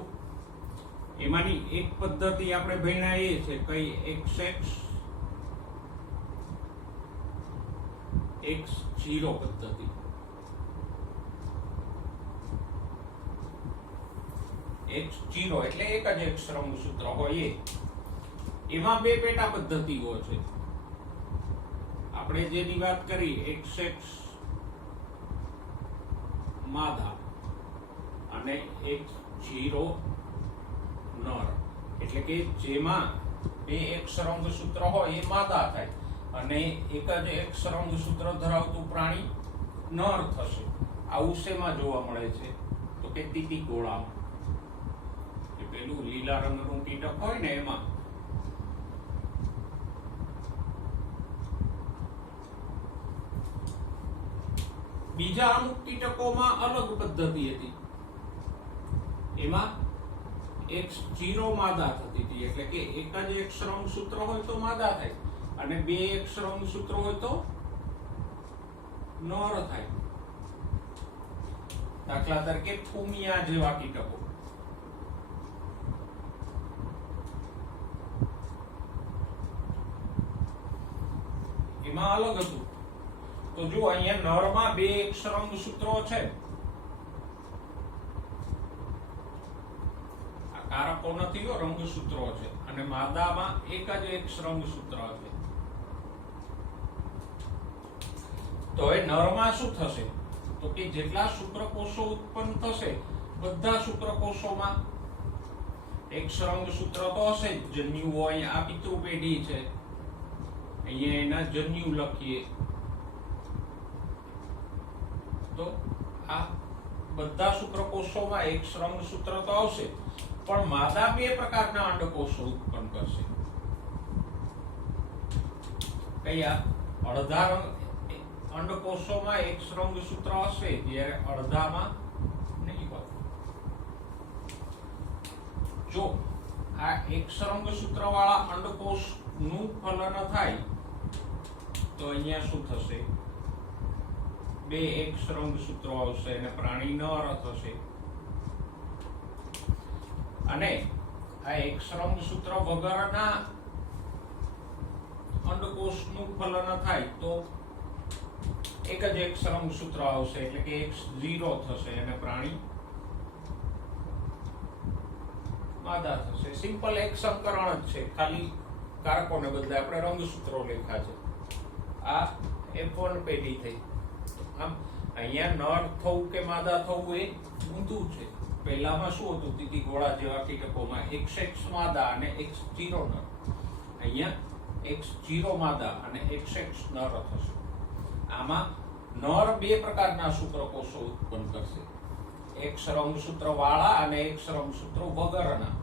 એમાંની એક પદ્ધતિ આપણે ભણ્યા એ છે કઈ X0 પદ્ધતિ. X0 એટલે એક જ X રંગસૂત્ર હોય. એમાં બે પેટા પદ્ધતિઓ છે. આપણે જેની વાત કરી XX માદા અને X0 નર, એટલે કે જેમાં બે X રંગસૂત્ર હોય એ માદા થાય અને એક જ X રંગસૂત્ર ધરાવતું પ્રાણી નર થશે. આવું શેમાં જોવા મળે છે? તો કે તીતીગોળામાં. પેલું લીલા રંગનું કીટક હોય ને એમાં. બીજા અમુક કીટકોમાં અલગ પદ્ધતિ હતી. એમાં X0 માદા થતી હતી, એટલે કે એક જ X રંગસૂત્ર હોય તો માદા થાય અને બે X રંગસૂત્ર હોય તો નર થાય. દાખલા તરીકે ફૂમિયા જેવા કીટકો. એમાં અલગ હતું. તો જો અહીંયા નરમાં બે X રંગસૂત્રો છે. આ કારકો નથી, રંગસૂત્રો છે. અને માદામાં એક જ X રંગસૂત્ર છે. તો એ નરમાં શું થશે? તો કે જેટલા શુક્રકોષો ઉત્પન્ન થશે બધા શુક્રકોષોમાં X રંગસૂત્ર તો હશે જ. જન્યુ હોય, આ પિતૃ પેઢી છે, અહીંયા એના જન્યુ લખીએ તો આ બધા શુક્રકોષોમાં X રંગસૂત્ર તો આવશે, પણ માદા બે પ્રકારના અંડકોષો ઉત્પન્ન કરશે. કયા? અડધા અંડકોષોમાં X રંગસૂત્ર હશે જ્યારે અડધામાં નહીં હોય. જો આ X રંગસૂત્ર વાળા અંડકોષનું ફલન થાય તો અહીંયા શું થશે? બે X રંગસૂત્રો આવશે અને પ્રાણી નર થશે. અને આ X રંગસૂત્ર વગરના અંડકોષનું ફલન થાય તો એક જ X રંગસૂત્ર આવશે, એટલે કે X0 થશે અને પ્રાણી માદા થશે. સિમ્પલ એક સંકરણ જ છે, ખાલી કારકોને બદલે આપણે રંગસૂત્રો લખ્યા છે. આ F1 પેઢી થઈ. આમ અહીંયા નર થવું કે માદા થવું એ ઊંધું છે. પહેલામાં શું હતું? તીતીગોળા જેવા કીટકોમાં XX માદા અને X0 નર. અહીંયા X0 માદા અને XX નર થશે. આમાં નર બે પ્રકારના શુક્રકોષો ઉત્પન્ન કરશે, X રંગસૂત્ર વાળા અને X રંગસૂત્ર વગરના.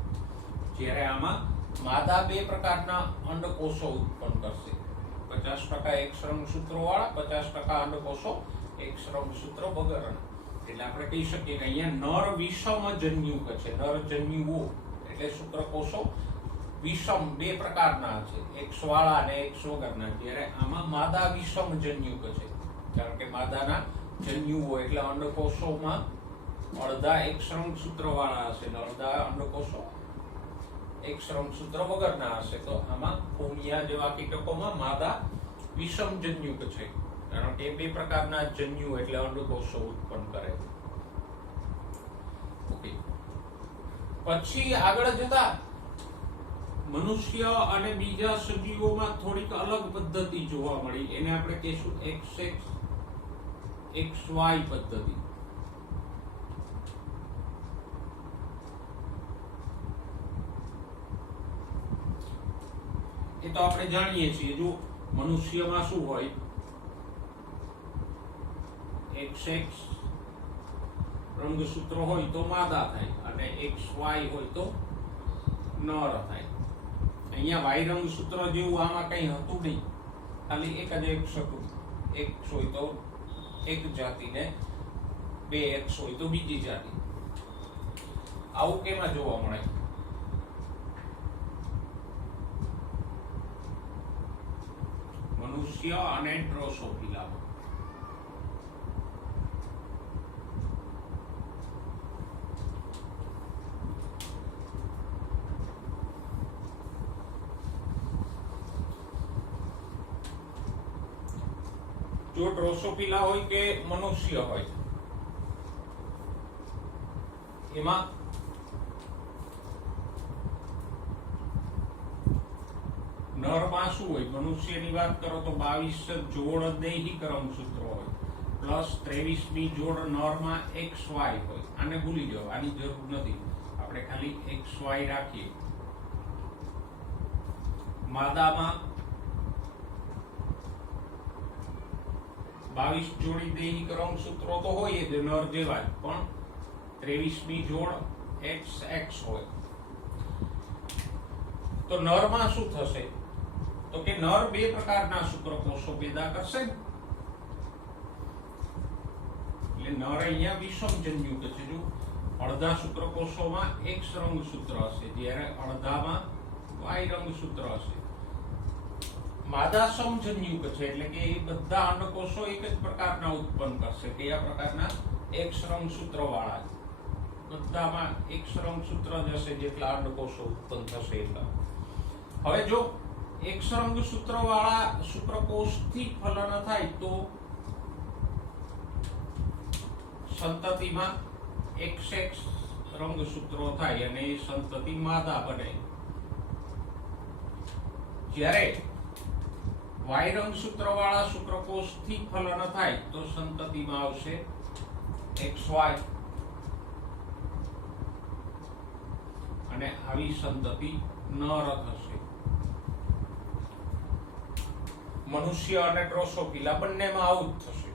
જ્યારે આમાં માદા બે પ્રકારના અંડકોષો ઉત્પન્ન કરશે, 50% X રંગસૂત્રો વાળા, 50% અંડકોષો X રંગસૂત્ર વગરના. એટલે આપણે કહી શકીએ કે અહીંયા નર વિષમ જન્યુક છે. નર જન્યુઓ એટલે શુક્રકોષો વિષમ બે પ્રકારના છે, X વાળા અને X વગરના. જ્યારે આમાં માદા વિષમ જન્યુક છે, કારણ કે માદાના જન્યુઓ એટલે અંડકોષોમાં અડધા X રંગસૂત્ર વાળા હશે અને અડધા અંડકોષો X રંગસૂત્ર વગરના હશે. તો આમાં ફૂમિયા જેવા કીટકોમાં માદા વિષમ જન્યુક છે, કારણ કે બે પ્રકારના જન્યુ એટલે અંડકોષો ઉત્પન્ન કરે છે. ઓકે, પછી આગળ જતા મનુષ્ય અને બીજા સજીવોમાં થોડીક અલગ પદ્ધતિ જોવા મળી. એને આપણે કહીશું XX XY પદ્ધતિ. એ તો આપણે જાણીએ છીએ. જો મનુષ્યમાં શું હોય, XX રંગસૂત્ર હોય તો માદા થાય અને XY હોય તો નર થાય. અહીંયા Y રંગસૂત્ર જેવું આમાં કઈ હતું નહીં, ખાલી એક જ X હતું. X હોય તો એક જાતિ ને 2X હોય તો બીજી જાતિ. આવું કેમાં જોવા મળે? મનુષ્ય અને ડ્રોસોફિલા. જો ડ્રોસોફિલા હોય કે મનુષ્ય હોય, એમાં નરમાં શું હોય? મનુષ્યની વાત કરો તો 22 જોડ દૈહિક રંગસૂત્રો હોય પ્લસ 23મી જોડ નરમાં XY હોય. આને ભૂલી જાઓ, આની જરૂર નથી, આપણે ખાલી XY રાખીએ. માદામાં 22 જોડી દૈહિક રંગસૂત્રો તો હોય જ નર જેવા જ, પણ 23મી જોડ XX હોય. તો નરમાં શું થશે? તો કે નર બે પ્રકારના શુક્રકોષો પેદા કરશે. એટલે નર અહીંયા વિષમજન્યુક છે. જો અડધા શુક્રકોષોમાં X રંગસૂત્ર હશે, જ્યારે અડધામાં Y રંગસૂત્ર હશે. માદા સમજન્યુક છે, એટલે કે એ બધા અંડકોષો એક જ પ્રકારના ઉત્પન્ન કરશે. કયા પ્રકારના? X રંગસૂત્ર વાળા. બધામાં X રંગસૂત્ર જ હશે, જેટલા અંડકોષો ઉત્પન્ન થશે એટલા. હવે જો X રંગસૂત્ર વાળા શુક્રકોષથી ફલન થાય તો સંતતિમાં XX રંગસૂત્રો થાય અને એ સંતતિ માદા બને. જ્યારે Y રંગસૂત્ર વાળા શુક્રકોષથી ફલન થાય તો સંતતિમાં આવશે XY અને આવી સંતતિ નર થશે. મનુષ્ય અને ડ્રોસોફિલા બંનેમાં આવું જ થશે.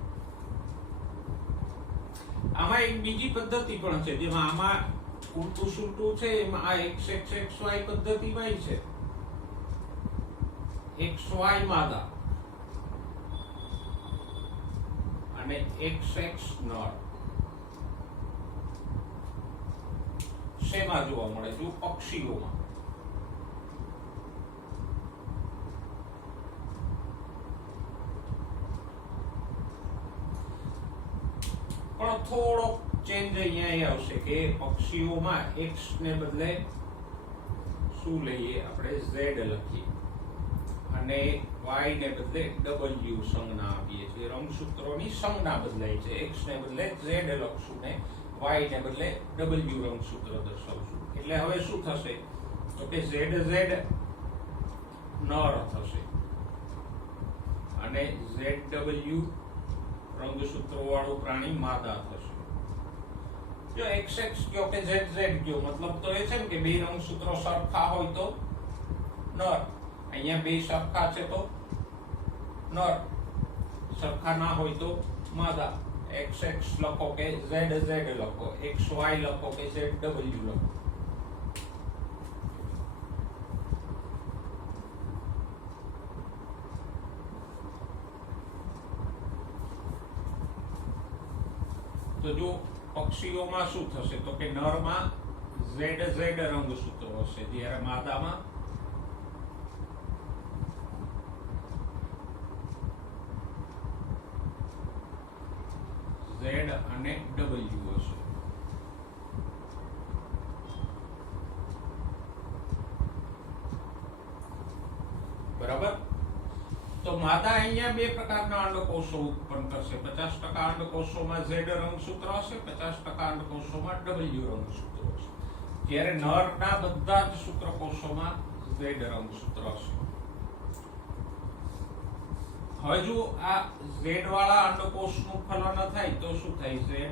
આમાં એક બીજી પદ્ધતિ પણ છે, જેમાં આમાં ઉલટું સુલટું છે. એમાં આ XXXY પદ્ધતિમાં છે. XY માદા અને XX નર. શેમાં જોવા મળે? જો પક્ષીઓમાં. પણ થોડો ચેન્જ અહીંયા આવશે કે પક્ષીઓમાં X ને બદલે શું લઈએ આપણે? Z લખીએ અને Y ને બદલે W સંજ્ઞા આપીએ છીએ. રંગસૂત્રોની સંજ્ઞા બદલાય છે. X ને બદલે Z લખશું ને Y ને બદલે W રંગસૂત્ર દર્શાવશું. એટલે હવે શું થશે? તો કે ZZ નર થશે અને ZW રંગસૂત્રો વાળું પ્રાણી માદા થશે. જો XX કયો કે ZZ કયો, મતલબ તો એ છે ને કે બે રંગસૂત્રો સરખા હોય તો નર. અહીંયા બે સરખા છે તો નર, સરખા ના હોય તો માદા. XX લખો કે ZZ લખો, XY લખો કે ZW લખો. તો જો પક્ષીઓમાં શું થશે? તો કે નરમાં ZZ રંગસૂત્રો હશે, જ્યારે માદામાં Z અને W હશે. બરાબર. તો માદા અહીંયા બે પ્રકારના અંડકોષો ઉત્પન્ન કરશે. 50% અંડકોષોમાં Z રંગસૂત્ર હશે, 50% અંડકોષોમાં W રંગસૂત્ર હશે. જ્યારે નરના બધા જ શુક્રકોષોમાં Z રંગસૂત્ર હશે. હવે જો આ Z વાળા અંડકોષનું ફલન થાય તો શું થાય?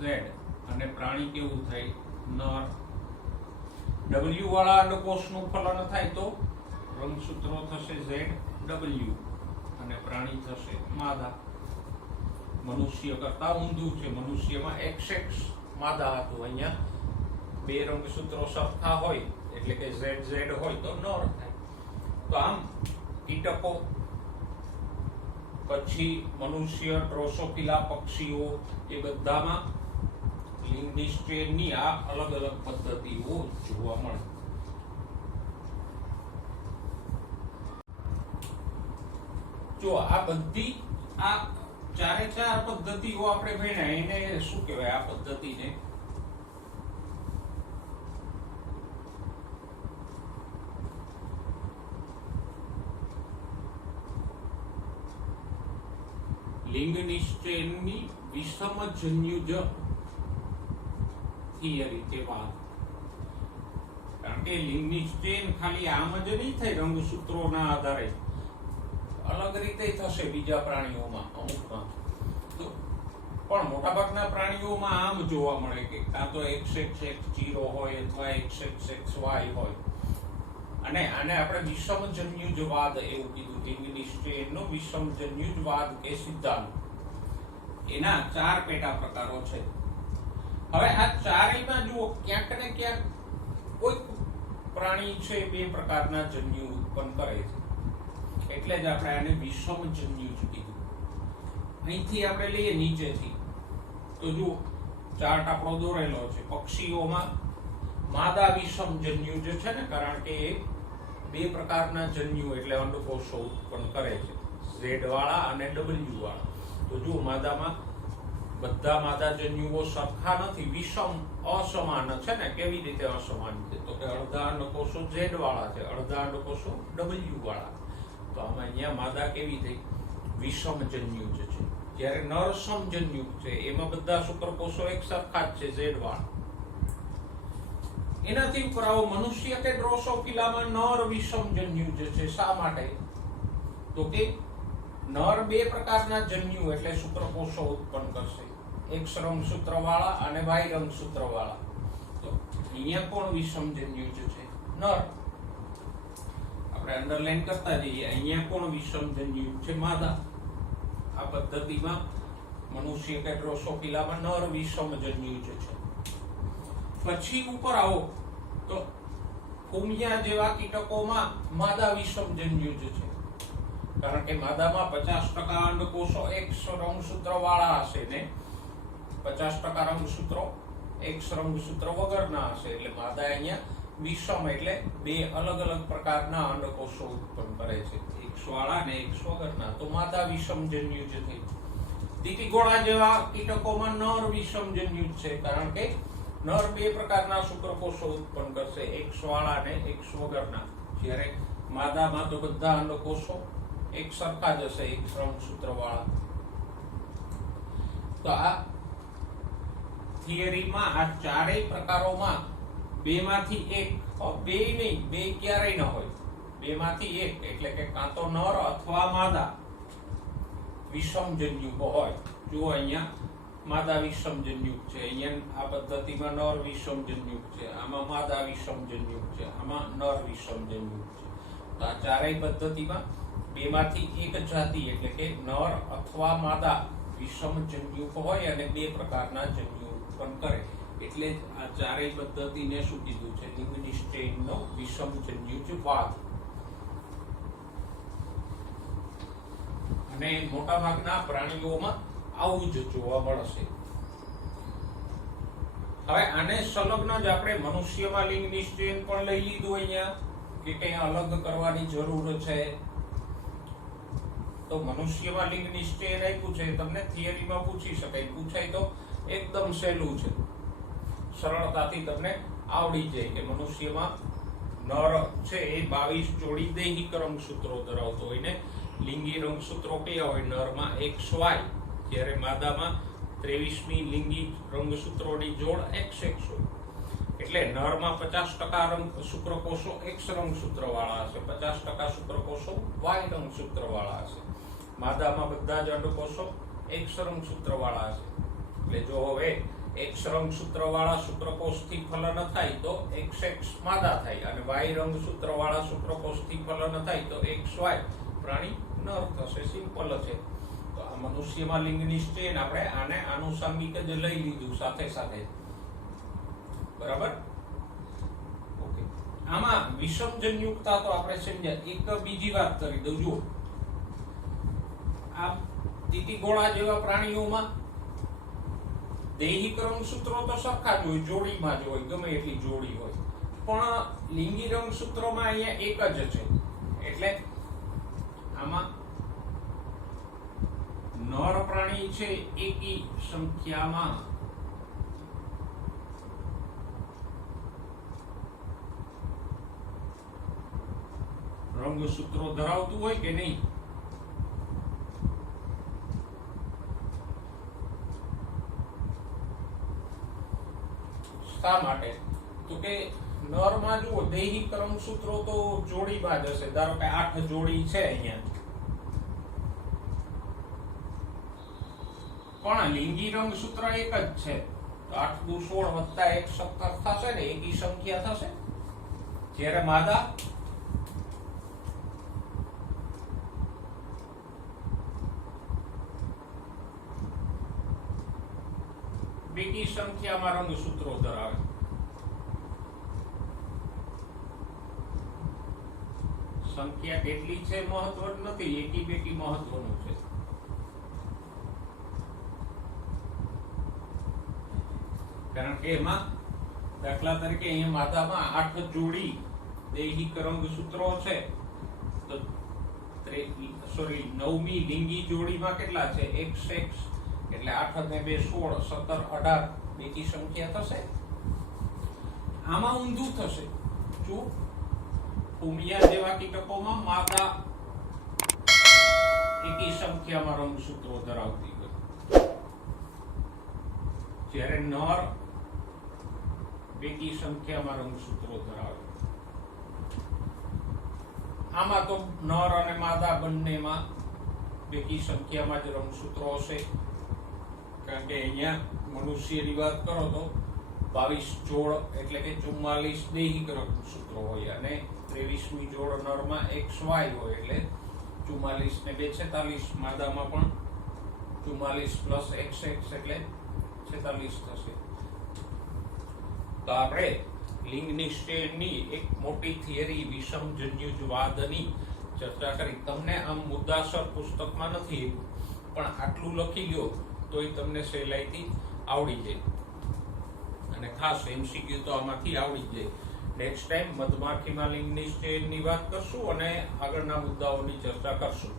Z અને પ્રાણી કેવું થાય? નર. W વાળા અંડકોષનું ફલન થાય તો રંગસૂત્રો થશે ZW અને પ્રાણી થશે માદા. મનુષ્ય કરતા ઊંધું છે. મનુષ્યમાં XX માદા હતું. અહીંયા બે રંગસૂત્રો સરખા હોય એટલે કે ZZ હોય તો નર થાય. તો આમ કીટકો, પછી મનુષ્ય, ડ્રોસોફિલા પક્ષીઓ, એ બધામાં લિંગ નિશ્ચયની આ અલગ અલગ પદ્ધતિઓ જોવા મળે. જો આ બધી આ ચારે ચાર પદ્ધતિઓ આપણે ભણ્યા, એને શું કહેવાય? આ પદ્ધતિને લિંગ નિશ્ચયની વિષમજન્યુજ થિયરી કે વાત. કારણ કે લિંગ નિશ્ચયન ખાલી આમ જ નહીં થાય રંગસૂત્રોના આધારે, અલગ રીતે થશે બીજા પ્રાણીઓમાં અમુકમાં. તો પણ મોટાભાગના પ્રાણીઓમાં આમ જોવા મળે કે કાં તો XX0 હોય અથવા XXY હોય. અને આને આપણે વિષમજન્યુજવાદ એવું કીધું. લિંગ નિશ્ચયનો વિષમજન્યુજવાદ કે સિદ્ધાંત. એના ચાર પેટા પ્રકારો છે. હવે આ ચારેયમાં જુઓ ક્યાંક ને ક્યાંક કોઈ પ્રાણી છે બે પ્રકારના જન્યુ ઉત્પન્ન કરે છે, એટલે જ આપણે આને વિષમજન્યુજ કીધું. અહીંથી આપણે લઈએ નીચેથી તો જુઓ ચાર્ટ આપણો દોરેલો છે. પક્ષીઓમાં માદા વિષમજન્યુજ છે ને, કારણ કે એ બે પ્રકારના જન્યુ એટલે અંડકોષો ઉત્પન્ન કરે છે, Z વાળા અને W વાળા. તો જુઓ માદામાં બધા માદા જન્યુઓ સરખા નથી, વિષમ અસમાન છે ને. કેવી રીતે અસમાન છે? તો કે અડધા અંડકોષો Z વાળા છે, અડધા અંડકોષો W વાળા. તો આમાં અહીંયા માદા કેવી થઈ? વિષમજન્યુજ છે. જ્યારે નર સમજન્યુક છે, એમાં બધા શુક્રકોષો એક સરખા જ છે, Z વાળા. એનાથી ઉપર આવો મનુષ્ય કે ડ્રોસોફિલામાં નર વિષમજન્યુજ છે. શા માટે? તો કે નર બે પ્રકારના જન્યુ એટલે શુક્રકોષો ઉત્પન્ન કરશે, X રંગસૂત્ર વાળા અને Y રંગસૂત્ર વાળા. તો અહીંયા કોણ વિષમજન્યુજ છે? નર. આપણે અંડરલાઈન કરતા જઈએ. અહીંયા કોણ વિષમજન્યુજ છે? માદા. આ પદ્ધતિમાં મનુષ્ય કે ડ્રોસોફિલામાં નર વિષમજન્યુજ છે. પછી ઉપર આવો તો ફૂમિયા જેવા કીટકોમાં માદા વિષમજન્યુજ છે. કારણ કે માદામાં 50% અંડકોષો X રંગસૂત્ર વાળા હશે ને 50% રંગસૂત્રો X રંગસૂત્ર વગરના હશે. એટલે માદા અહીંયા વિષમ એટલે બે અલગ અલગ પ્રકારના અંડકોષો ઉત્પન્ન કરે છે, X વાળા અને X વગરના. તો માદા વિષમજન્યુજ થઈ. તીતીગોળા જેવા કીટકોમાં નર વિષમજન્યુજ છે. કારણ કે નર બે પ્રકારના શુક્રકોષો ઉત્પન્ન કરશે, X વાળા અને X વગરના. જ્યારે માદામાં તો બધા અંડકોષો એક સરખા જ હશે, X રંગસૂત્ર વાળા. તો આ થિયરીમાં આ ચારેય પ્રકારોમાં બેમાંથી એક, બે નહીં, બે ક્યારેય ન હોય, બેમાંથી એક એટલે કે કાં તો નર અથવા માદા વિષમજન્યુક હોય. જો અહીંયા માદા વિષમજન્યુક છે, અહીંયા આ પદ્ધતિમાં નર વિષમજન્યુક છે, આમાં માદા વિષમજન્યુક છે, આમાં નર વિષમજન્યુક છે. તો આ ચારેય પદ્ધતિમાં બેમાંથી એક જાતિ એટલે કે નર અથવા માદા વિષમજન્યુક હોય અને બે પ્રકારના જન્યુ ઉત્પન્ન કરે. એટલે જ આ ચારેય પદ્ધતિને શું કીધું છે? લિંગ નિશ્ચયનો વિષમજન્યુજવાદ. અને મોટાભાગના પ્રાણીઓમાં આવું જ જોવા મળશે. હવે આને સંલગ્ન જ આપણે મનુષ્યમાં લિંગ નિશ્ચયન પણ લઈ લીધું અહીંયા કે કઈ અલગ કરવાની જરૂર છે. તો મનુષ્યમાં લિંગ નિશ્ચયન આપ્યું છે, તમને થિયરીમાં પૂછી શકાય. પૂછાય તો એકદમ સહેલું છે, સરળતાથી તમને આવડી જાય કે મનુષ્યમાં નર છે એ 22 જોડી દૈહિક રંગસૂત્રો ધરાવતો હોય ને લિંગી રંગસૂત્રો કયા હોય? નરમાં XY, જ્યારે માદામાં 23મી લિંગી રંગસૂત્રોની જોડ XX હોય. એટલે નરમાં 50% શુક્રકોષો X રંગસૂત્ર વાળા હશે, 50% શુક્રકોષો Y રંગસૂત્ર વાળા હશે. માદામાં બધા જ અંડકોષો X રંગસૂત્ર વાળા હશે. એટલે જો હવે X રંગસૂત્ર વાળા શુક્રકોષથી ફલન થાય તો XX માદા થાય અને Y રંગસૂત્ર વાળા શુક્રકોષથી ફલન થાય તો XY પ્રાણી નર થશે. સિમ્પલ છે. તો આ મનુષ્યમાં લિંગની સ્ટ્રેન આપણે આને આનુષંગિક જ લઈ લીધું સાથે સાથે, બરાબર. ઓકે, આમાં વિષમજન્યુકતા તો આપણે સમજ્યા. એક બીજી વાત કરી દઉં. જુઓ, આ તીતીગોળા જેવા પ્રાણીઓમાં દૈહિક રંગસૂત્રો તો સરખા જ હોય, જોડીમાં જ હોય, ગમે એટલી જોડી હોય, પણ લિંગી રંગસૂત્રોમાં અહીંયા એક જ છે. એટલે આમાં નર પ્રાણી છે એકી સંખ્યામાં રંગસૂત્રો ધરાવતું હોય કે નહીં? શા માટે? તો કે નરમાં જુઓ, દૈહિક રંગસૂત્રો તો જોડીમાં જ હશે. ધારો કે 8 જોડી છે અહીંયા, પણ લિંગી રંગસૂત્ર એક જ છે. તો 8 દુ 16 વત્તા 1 17 થશે ને, એકી સંખ્યા થશે. જ્યારે માદા બેકી સંખ્યામાં રંગસૂત્રો ધરાવે. સંખ્યા કેટલી છે મહત્વનું નથી, એકી બેકી મહત્વનું છે. કારણ કે એમાં દાખલા તરીકે અહીંયા માદામાં 8 જોડી દૈહિક રંગસૂત્રો છે, તો 9મી લિંગી જોડીમાં કેટલા છે? XX. એટલે 8 ને 2 16, 17 18 બેકી સંખ્યા થશે. આમાં ઊંધું થશે. જો ઉમિયા જેવા કીટકોમાં માદા એકી સંખ્યામાં રંગસૂત્રો ધરાવતી હોય, જ્યારે નર બેકી સંખ્યામાં રંગસૂત્રો ધરાવે. આમાં તો નર અને માદા બંનેમાં બેકી સંખ્યામાં જ રંગસૂત્રો હશે. કારણ કે અહીંયા મનુષ્યની વાત કરો તો 22 જોડ એટલે કે 44 દૈહિક રંગસૂત્રો હોય અને 23મી જોડ નરમાં XY હોય એટલે 44 ને 2 46. માદામાં પણ 44 + XX એટલે 46 થશે. તો આપણે લિંગની સ્ટ્રેનની એક મોટી થિયરી વિષમજન્યુવાદની ચર્ચા કરી. તમને આમ મુદ્દાસર પુસ્તકમાં નથી, પણ આટલું લખી લ્યો તોય તમને સહેલાઈથી આવડી જાય. અને ખાસ MCQ તો આમાંથી આવડી જાય. નેક્સ્ટ ટાઈમ મધમાખીમાં લિંગની સ્ટ્રેનની વાત કરશું અને આગળના મુદ્દાઓની ચર્ચા કરશું.